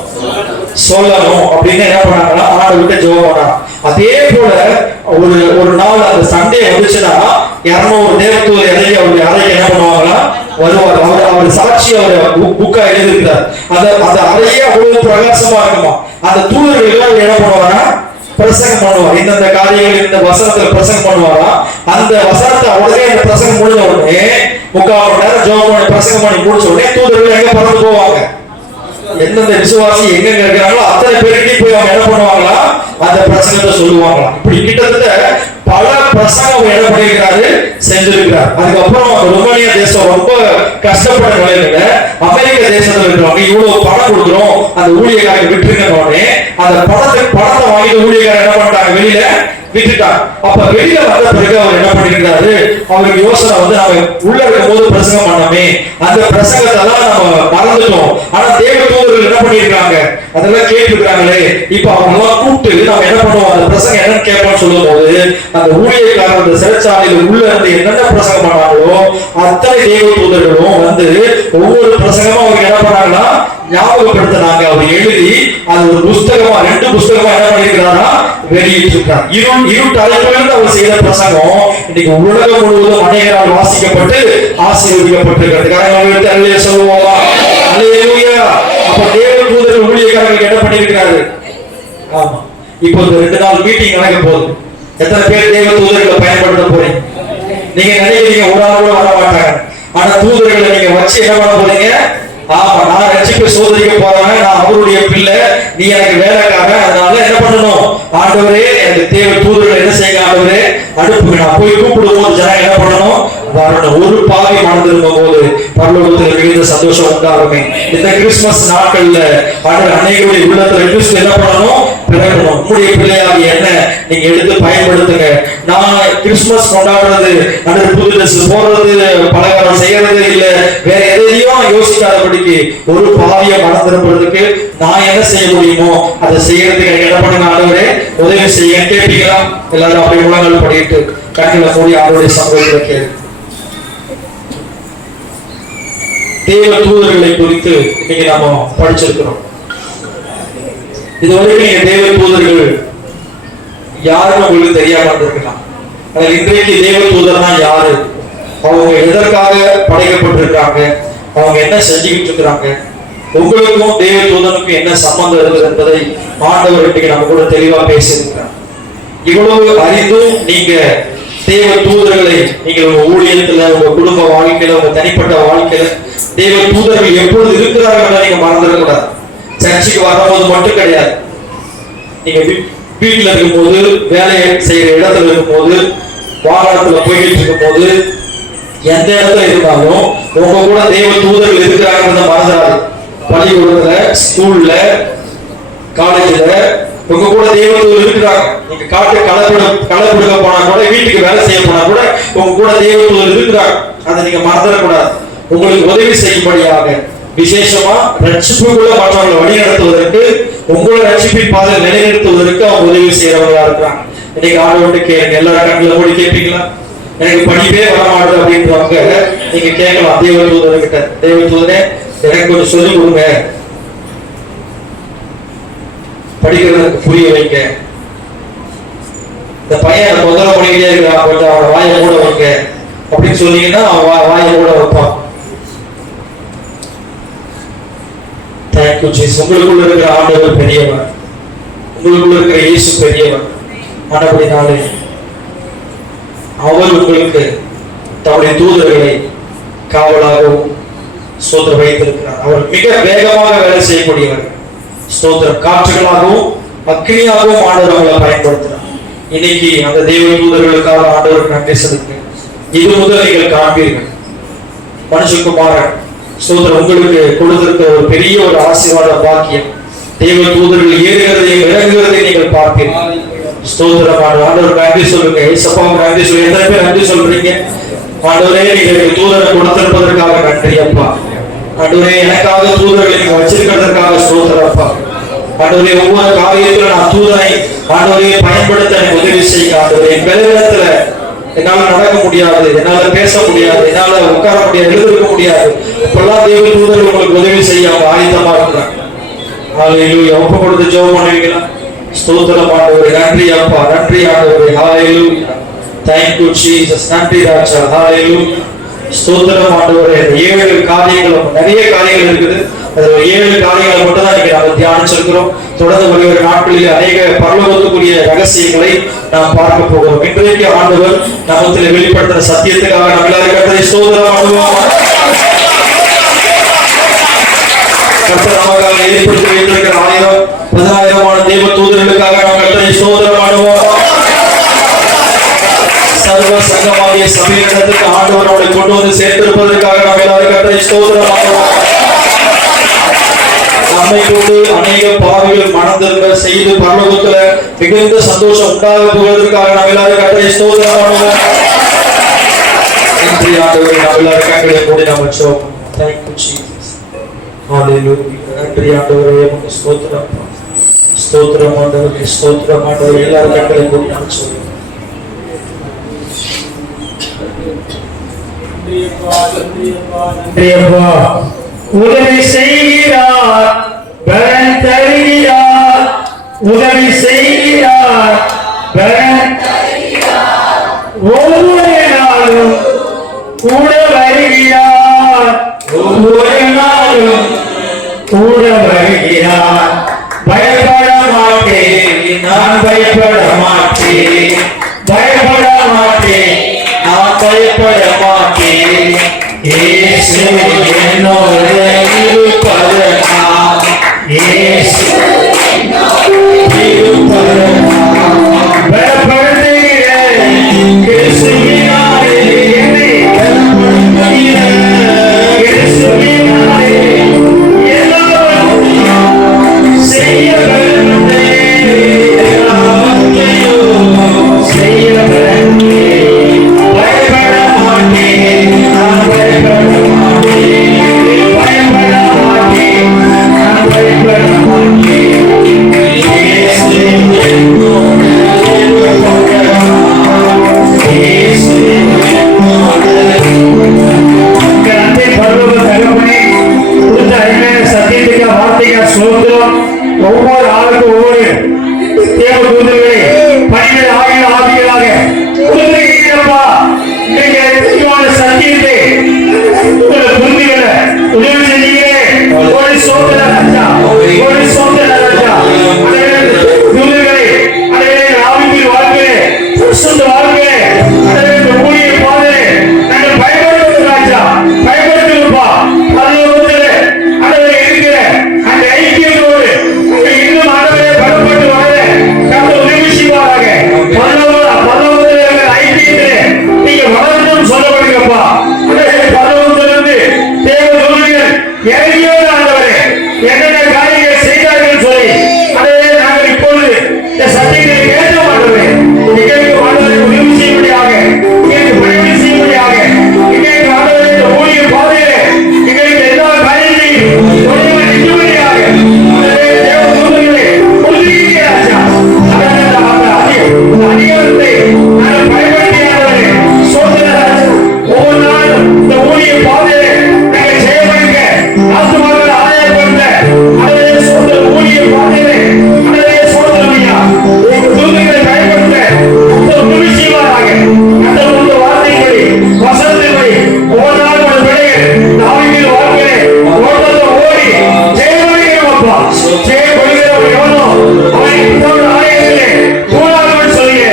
சொல்லணும் அப்படின்னு என்ன பண்ணாங்கன்னா ஆண்டவர்கிட்ட ஜெபம் பண்ணாங்க. அதே போல ஒரு நாள் அந்த சண்டே வந்துச்சுன்னா 200 தேவதூதர் இறங்கி அவருடைய அறைக்கு என்ன பண்ணுவாங்கன்னா வருவார். அவர் சாட்சி அவர் புக்கா எழுதியிருக்கிறார். அந்த அறையே அவ்வளவு பிரகாசமா இருக்குமா. அந்த தூதர்கள் என்ன பண்ணுவாங்கன்னா பிரசங்கம் பண்ணுவார். இந்த காரியங்கள் இந்த வசனத்துல பிரசங்கம் பண்ணுவாரா. அந்த வசனத்தை உடனே அந்த பிரசங்கம் முடிஞ்ச உடனே 3/4 மணி நேரம் ஜெபம் பண்ணி பிரசங்கம் பண்ணி முடிச்ச உடனே தூதர்கள் எங்க பறந்து போவாங்க? எந்தெந்த விசுவாசி எங்க இருக்கிறாங்களோ அத்தனை பேருக்கு போய் அவங்க என்ன பண்ணுவாங்களா? அந்த பிரசங்கத்தை சொல்லுவாங்களா. இப்படி கிட்டத்தட்ட பல பிரசங்கம் என்ன பண்ணிருக்கிறாரு? செஞ்சிருக்கிறார். அதுக்கப்புறம் ருமேனியா தேசம் ரொம்ப கஷ்டப்பட்ட நிலையில அமெரிக்க தேசத்துல இருக்கிறவங்க இவ்வளவு பணம் கொடுக்குறோம், அந்த ஊழியக்காரங்க விட்டுருக்கோடனே அந்த பணத்தை வாங்கிட்டு ஊழியக்காரர் என்ன பண்றாங்க? வெளியில விட்டுட்டாங்க. அப்ப வெளியில வந்த பிறகு அவர் என்ன பண்ணிருக்காரு? அவருக்கு யோசனை நம்ம உள்ள இருக்கும் போது பிரசங்கம் பண்ணமே, அந்த பிரசங்கத்தை எல்லாம் நம்ம மறந்துட்டோம். ஆனா தேவ தூதர்கள் என்ன பண்ணிருக்காங்க? அதெல்லாம் கேட்டுருக்காங்களே. இப்ப அவங்க எல்லாம் கூப்பிட்டு நம்ம என்ன பண்ணுவோம்? அந்த பிரசங்கம் என்னன்னு கேட்போம்னு சொல்லும் போது அந்த ஊழியக்காரர் அந்த சிறைச்சாலையில உள்ள இருந்து என்னென்ன பிரசங்கம் பண்ணாங்களோ அத்தனை தேவ தூதர்களும் ஒவ்வொரு பிரசங்கமும் அவங்க என்ன பண்ணாங்கன்னா ஞாபகப்படுத்தினாங்க. அவர் எழுதி அது ஒரு புஸ்தகமா 2 புஸ்தகமா என்ன பண்ணிருக்கிறாரா? வெளியிட்டிருக்கிறார். இருட்டு அழைப்பிலிருந்து அவர் செய்த பிரசங்கம் இன்னைக்கு உலகம் முழுவதும் அநேகரால் வாசிக்கப்பட்டு ஆசீர்வதிக்கப்பட்டிருக்கிறது. சொல்லுவோமா? அல்லேலூயா. அப்ப தேவ தூதர்கள் ஊழியக்காரர்களுக்கு என்ன பண்ணிருக்கிறாரு? ஆமா. இப்போ இந்த 2 நாள் மீட்டிங் நடக்க போகுது. எத்தனை பேர் தேவ தூதர்களை பயன்படுத்த போறீங்க? நீங்க நினைக்கிறீங்க ஒரு ஆள் கூட வர மாட்டாங்க. ஆனா தூதர்களை நீங்க வச்சு என்ன பண்ண போறீங்க? ஆமா, நான் ரட்சிப்பை சோதரிக்க போறவன், நான் அவருடைய பிள்ளை, நீ எனக்கு வேலைக்காரன். அதனால என்ன பண்ணணும்? ஆண்டவரே, எனக்கு தேவை தூதர்கள் என்ன செய்யுங்க ஆண்டவரே, அனுப்புங்க. நான் போய் கூப்பிடும் போது ஜனம் என்ன பண்ணணும்? வரணும். ஒரு பாவி மனம் திரும்பும் போது பரலோகத்தில் மிகுந்த சந்தோஷம் உண்டாகுமே. இந்த கிறிஸ்துமஸ் நாட்கள்ல அநேகருடைய உள்ளத்துல கிறிஸ்து என்ன பண்ணணும்? பிறக்கணும். உங்களுடைய பிள்ளையாகி என்ன நீங்க எடுத்து பயன்படுத்துங்க. நான் கிறிஸ்துமஸ் கொண்டாடுறது, அந்த புது ட்ரெஸ் போடுறது, பலகாரம் செய்யறது, இல்ல வேற எதையும் யோசிக்காதபடிக்கு ஒரு பாவிய மனம் திரும்புறதுக்கு நான் என்ன செய்ய முடியுமோ அதை செய்யறதுக்கு எனக்கு என்ன பண்ணுங்க ஆண்டவரே, உதவி செய்ய கேட்பீங்களா? எல்லாரும் அப்படி உலகங்கள் படிட்டு கண்களை மூடி அவருடைய சமூகத்தில் கேள்வி. தேவ தூதர்களை குறித்து இன்னைக்கு நாம படிச்சிருக்கிறோம். இதுவரைக்கும் நீங்க தேவ தூதர்கள் யாருன்னு உங்களுக்கு தெரியாம இருக்கலாம். அதில் இன்றைக்கு தேவ தூதர்னா யாரு, அவங்க எதற்காக படைக்கப்பட்டிருக்காங்க, அவங்க என்ன செஞ்சுக்கிட்டு இருக்கிறாங்க, உங்களுக்கும் தேவ தூதனுக்கும் என்ன சம்பந்தம் இருக்குது என்பதை ஆண்டவர் இன்னைக்கு நம்ம கூட தெளிவா பேசியிருக்கிறார். இவ்வளவு அறிந்தும் நீங்க தேவ தூதர்களை நீங்க உங்க ஊழியத்துல, உங்க குடும்ப வாழ்க்கையில, உங்க தனிப்பட்ட வாழ்க்கையில தேவ தூதர்கள் எப்பொழுது இருக்கிறார்கள் நீங்க மறந்துடக்கூடாது. சர்ச்சுக்கு வரும்போது மட்டும் கிடையாது, நீங்க வீட்டுல இருக்கும் போது, வேலை செய்யற இடத்துல இருக்கும் போது, வாகனத்துல போயிட்டு இருக்கும் போது, எந்த இடத்துல இருந்தாலும் உங்க கூட தேவ தூதர்கள் இருக்கிறாங்கிறத மறந்துடாது. பள்ளிக்கூடத்துல, ஸ்கூல்ல, காலேஜ்ல உங்க கூட தேவ தூதர்கள் இருக்கிறாங்க. நீங்க காட்டு களப்பிடுக்க போனா கூட, வீட்டுக்கு வேலை செய்ய போனா கூட உங்க கூட தேவ தூதர்கள் இருக்கிறாங்க. அதை நீங்க மறந்துடக்கூடாது. உங்களுக்கு உதவி செய்யும்படியாக, விசேஷமா ரட்சிப்புக்குள்ள மற்றவங்களை வழி நடத்துவதற்கு, உங்களை ரட்சிப்பின் பாதையில் நிலைநிறுத்துவதற்கு அவங்க உதவி செய்யறவங்களா இருக்கிறாங்க. இன்னைக்கு ஆண்டவர்கிட்ட கேளுங்க. எல்லாரும் கண்ணில் மூடி கேட்பீங்களா? எனக்கு படிப்பே வரமாடுது அப்படின்றவங்க நீங்க கேட்கலாம் தேவ தூதர்கிட்ட. தேவ தூதரே, எனக்கு கொஞ்சம் சொல்லிக் கொடுங்க, படிக்கிறதுக்கு புரிய வைங்க. இந்த பையன் தொந்தரவு பண்ணிக்கிட்டே இருக்கிறான், கொஞ்சம் அவன் வாயை மூட வைங்க அப்படின்னு சொன்னீங்கன்னா அவன் வாயை மூட வைப்பான். உங்களுக்குள்ள இருக்கிற ஆண்டவர் பெரியவர், உங்களுக்குள்ள இருக்கிற இயேசு பெரியவர். ஆனபடினாலே அவர் உங்களுக்கு தன்னுடைய தூதர்களை காவலாகவும் ஸ்தோத்திரம் வைத்திருக்கிறார். அவர் மிக வேகமாக வேலை செய்யக்கூடியவர். ஸ்தோத்திரம். காற்றுகளாகவும் அக்னியாகவும் ஆண்டவர் அவங்களை பயன்படுத்தினார். இன்னைக்கு அந்த தெய்வ தூதர்களுக்காக ஆண்டவருக்கு நன்றி செலுத்துங்க. இது முதல் நீங்கள் காண்பீர்கள். மனுஷகுமாரன் ஸ்தோத்திரம் உங்களுக்கு கொடுத்திருக்க ஒரு பெரிய ஒரு ஆசீர்வாத பாக்கியம். தேவ தூதர்கள் ஏறுகிறதையும் இறங்குகிறதையும் நீங்கள் பார்ப்பீர்கள். ஸ்தோத்திரம். ஆண்டவர் நன்றி சொல்லுங்க. ஏசப்பாவுக்கு நன்றி சொல்லி எத்தனை பேர் நன்றி சொல்றீங்க? ஆண்டவரே, நீங்கள் தூதரை கொடுத்திருப்பதற்காக நன்றி அப்பா. ஆண்டவரே, எனக்காக தூதர்களை நீங்க வச்சிருக்கிறதுக்காக ஸ்தோத்திரம் அப்பா. ஆண்டவரே, ஒவ்வொரு காரியத்திலும் நான் தூதரை ஆண்டவரையை பயன்படுத்த எனக்கு உதவி செய்ய. ஆண்டவரே, பெருவிடத்துல என்னால நடக்க முடியாது, என்னால பேச முடியாது, என்னால உட்கார முடியாது, எழுதிருக்க முடியாது. இப்பெல்லாம் தேவ தூதர்கள் உங்களுக்கு உதவி செய்ய அவங்க ஆயுதமா இருக்கிறாங்க. ஹல்லேலூயா. ஒப்பு கொடுத்து ஜெபம் பண்ணுவீங்களா? ஸ்தோத்திரம் ஆண்டவரே. நன்றி அப்பா, நன்றி ஆண்டவரே. ஹல்லேலூயா. Thank you Jesus. நன்றி ராஜா. ஹல்லேலூயா. ஸ்தோத்திரம் ஆண்டவரே. 7 காரியங்களும், நிறைய காரியங்கள் இருக்குது. அதுல 7 காரியங்களை மட்டும் தான் இன்னைக்கு நாம தியானிச்சிருக்கிறோம். தொடர்ந்து வருகிற நாட்களில் அநேக பரலோகத்துக்குரிய ரகசியங்களை நாம் பார்க்க போகிறோம். இன்றைக்கு ஆண்டவர் நமத்தில் வெளிப்படுத்துற சத்தியத்துக்காக நம்ம எல்லாரும் கர்த்தரை ஸ்தோத்திரம் பண்ணுவோம். கர்த்தர் நமக்காக ஏற்படுத்தி வைத்திருக்கிற 1000 தேவ தூதர்களுக்காக நாம் கர்த்தரை ஸ்தோத்திரம் பண்ணுவோம். சர்வ சங்கமாகிய சபையிடத்துக்கு ஆண்டவர் நம்மை கொண்டு வந்து சேர்த்திருப்பதற்காக நாம் எல்லாரும் கர்த்தரை ஸ்தோத்திரம் பண்ணுவோம். நம்மை கொண்டு அநேக பாவிகள் மனம் திரும்ப செய்து பரலோகத்துல மிகுந்த சந்தோஷம் உண்டாக போவதற்காக நாம் எல்லாரும் கர்த்தரை ஸ்தோத்திரம் பண்ணுவோம். நன்றி ஆண்டவரே. நாம் எல்லாரும் கண்களை மூடி நாம் ஜெபம் பண்ணுவோம். Thank you Jesus. Hallelujah. நன்றி ஆண்டவரே. உமக்கு ஸ்தோத்திரம். ஸ்தோத்திரம் ஆண்டவரே. ஸ்தோத்திரம் ஆண்டவரே. எல்லாரும் கண்களை மூடி நாம் ஜெபம். உதவி செய்கிறார், பலன் தருகிறார். உதவி செய்கிறார், பலன் தருகிறார். ஒவ்வொரு நாளும் கூட வருகிறார், ஒவ்வொரு நாளும் கூட வருகிறார். பயப்பட மாட்டேன், நான் பயப்பட மாட்டேன், பயப்பட மாட்டேன், நான் பயப்பட மாட்டேன். இயேசு என்னோடு ஒவ்வொரு ஆளுக்கும் ஒவ்வொரு தேவ தூதர்களை பணிகள் ஆவிகளாக கொடுத்திருக்கிறப்பா. நீங்க தெளிவான சத்தியத்தை உங்களை புரிந்துகள உதவி செஞ்சீங்களே. ஒரு சோதனை ராஜா, ஒரு சோதனை ராஜா. தூதர்களை ஆவிகள் வாழ்க்கையிலே சுத்த வாழ்க்கையிலே ஊழிய பாதையிலே நாங்கள் பயன்படுத்துவது ராஜா, பயன்படுத்துவப்பா. அதில் இருக்கிற அந்த ஐக்கியத்தோடு இன்னும் ஆண்டவரே பலப்பட்டு வர கர்த்தர் உதவி செய்வாராக. பரலோகத்திலே ஐக்கியத்திலே நீங்க வளரணும் சொல்லப்படுங்கப்பா. பரலோகத்திலிருந்து தேவ தூதர்கள் இறங்கிய ஆண்டவரே என்னென்ன காரியங்கள் செய்தார்கள் சொல்லி அதை நாங்கள் இப்பொழுது இந்த சத்தியத்தை கேட்ட ஆண்டவரே எங்களுக்கு ஆண்டவரை உதவி செய்யும்படியாக, எங்களுக்கு பணிவிடை செய்யும்படியாக, எங்களுக்கு ஆண்டவரே இந்த ஊழிய பாதையிலே எங்களுக்கு எல்லா காரியத்தையும் நிற்கும்படியாக தேவ தூதர்களை உறுதியாக ராஜா அதிகாரத்தை நாங்கள் பயன்படுத்தியாதவரே சோதனை ராஜா. ஒவ்வொரு நாளும் இந்த ஊழிய பாதையிலே நாங்கள் செய்யப்படுங்க ஆத்துமாக்களை ஆதாயப்படுத்த அதே சோதனை ஊழிய பாதையிலே அதே சோதனையா தூதர்களை பயன்படுத்த உதவி செய்வாராக. அந்த உள்ள வார்த்தைகளை வசனங்களை ஒவ்வொரு நாளும் ஒரு பிள்ளைகள் நாவின் வாழ்க்கையிலே ஓட்டத்தை ஓடி ஜெயமடைகிறோம்ப்பா. ஜெயப்படுகிறவன் எவனோ அவன் ஆலயத்திலே கூடாமல் சொல்லிய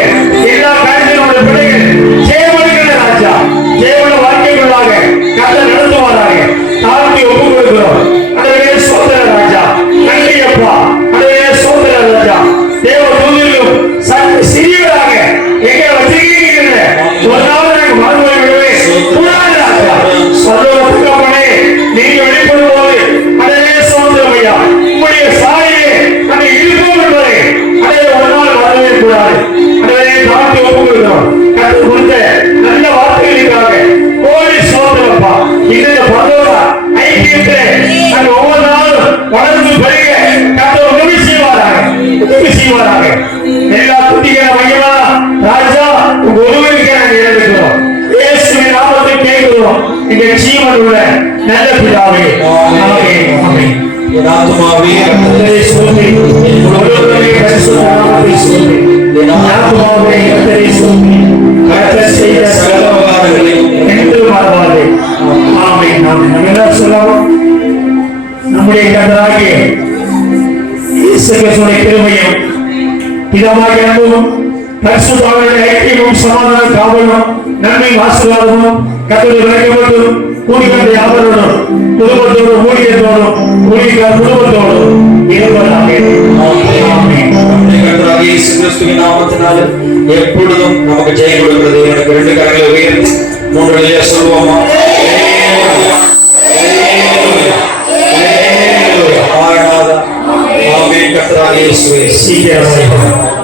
எல்லா காரியங்களோட பிள்ளைகள் ஜெயமடைகிற ராஜா ஜெயமுள்ள வாழ்க்கைகளாக கர்த்தர் நடத்துவாராக. தாழ்த்தி ஒப்புக் கொடுக்கிறோம். அதே சோதனை ராஜா நன்றி அப்பா. அதே சோதனை ராஜா தேவ தூதர்களும் சிறியவராக எங்கே வச்சிருக்கீங்க ஒரு நாள் நாங்கள் வாழ்வை விடவே கூடாது ராஜா. சர்வத்துக்கப்பனே நீங்க வெளிப்படும் போது அதே சோதனையா உங்களுடைய சாயிலே அந்த இருப்போம் என்பதை அதே ஒரு நாள் வரவே கூடாது. அதே தாழ்த்தி ஒப்புக் கொடுக்கிறோம். கற்றுக் கொடுத்த நல்ல வார்த்தைகளுக்காக கோடி சோதனைப்பா. இந்த பரலோக ஐக்கியத்தை நாங்கள் ஒவ்வொரு நாளும் வளர்ந்து பெருக கர்த்தர் உதவி செய்வாராக, உதவி செய்வாராக. எல்லா குட்டிகளை மையமா ராஜா உங்க உதவிக்கு நாங்கள் இழந்துக்கிறோம். இயேசுவின் நாமத்தில் கேட்கிறோம் இந்த ஜீவன் உள்ள நல்ல பிதாவே. ஆமென். ஆமென். என் ஆத்துமாவே கர்த்தரை ஸ்தோத்திரி. என் முழுவதுமே பரிசுத்த நாமத்தை ஸ்தோத்திரி. என் ஆத்துமாவே கர்த்தரை ஸ்தோத்திரி. கர்த்தர் செய்த சகல உபகாரங்களையும் நினைத்து மறவாதே. ஆமென். ஆமென். நம்ம எல்லாரும் சொல்லலாம். நம்முடைய கர்த்தராகிய இயேசு கிறிஸ்துவின் கிருபையும் பிதாவாகிய அன்பும் பரிசுத்தவான்களுடைய ஐக்கியமும் சமாதான காவலும் நன்மை ஆசீர்வாதமும் கர்த்தருடைய விளக்கப்பட்டும் கூடிக்கொண்ட யாவரோடும் குடும்பத்தோடும் ஊழியத்தோடும் ஊழியக்கார குடும்பத்தோடும் இருப்பதாக. ஆமென். கர்த்தராகிய இயேசு கிறிஸ்துவின் நாமத்தினால எப்பொழுதும் நமக்கு ஜெயம் கொடுக்கிறது. எனக்கு ரெண்டு கரங்களை உயர்த்தி மூன்று வழியா சொல்லுவோமா? ஆமென். கர்த்தராகிய இயேசுவே சீக்கிரம்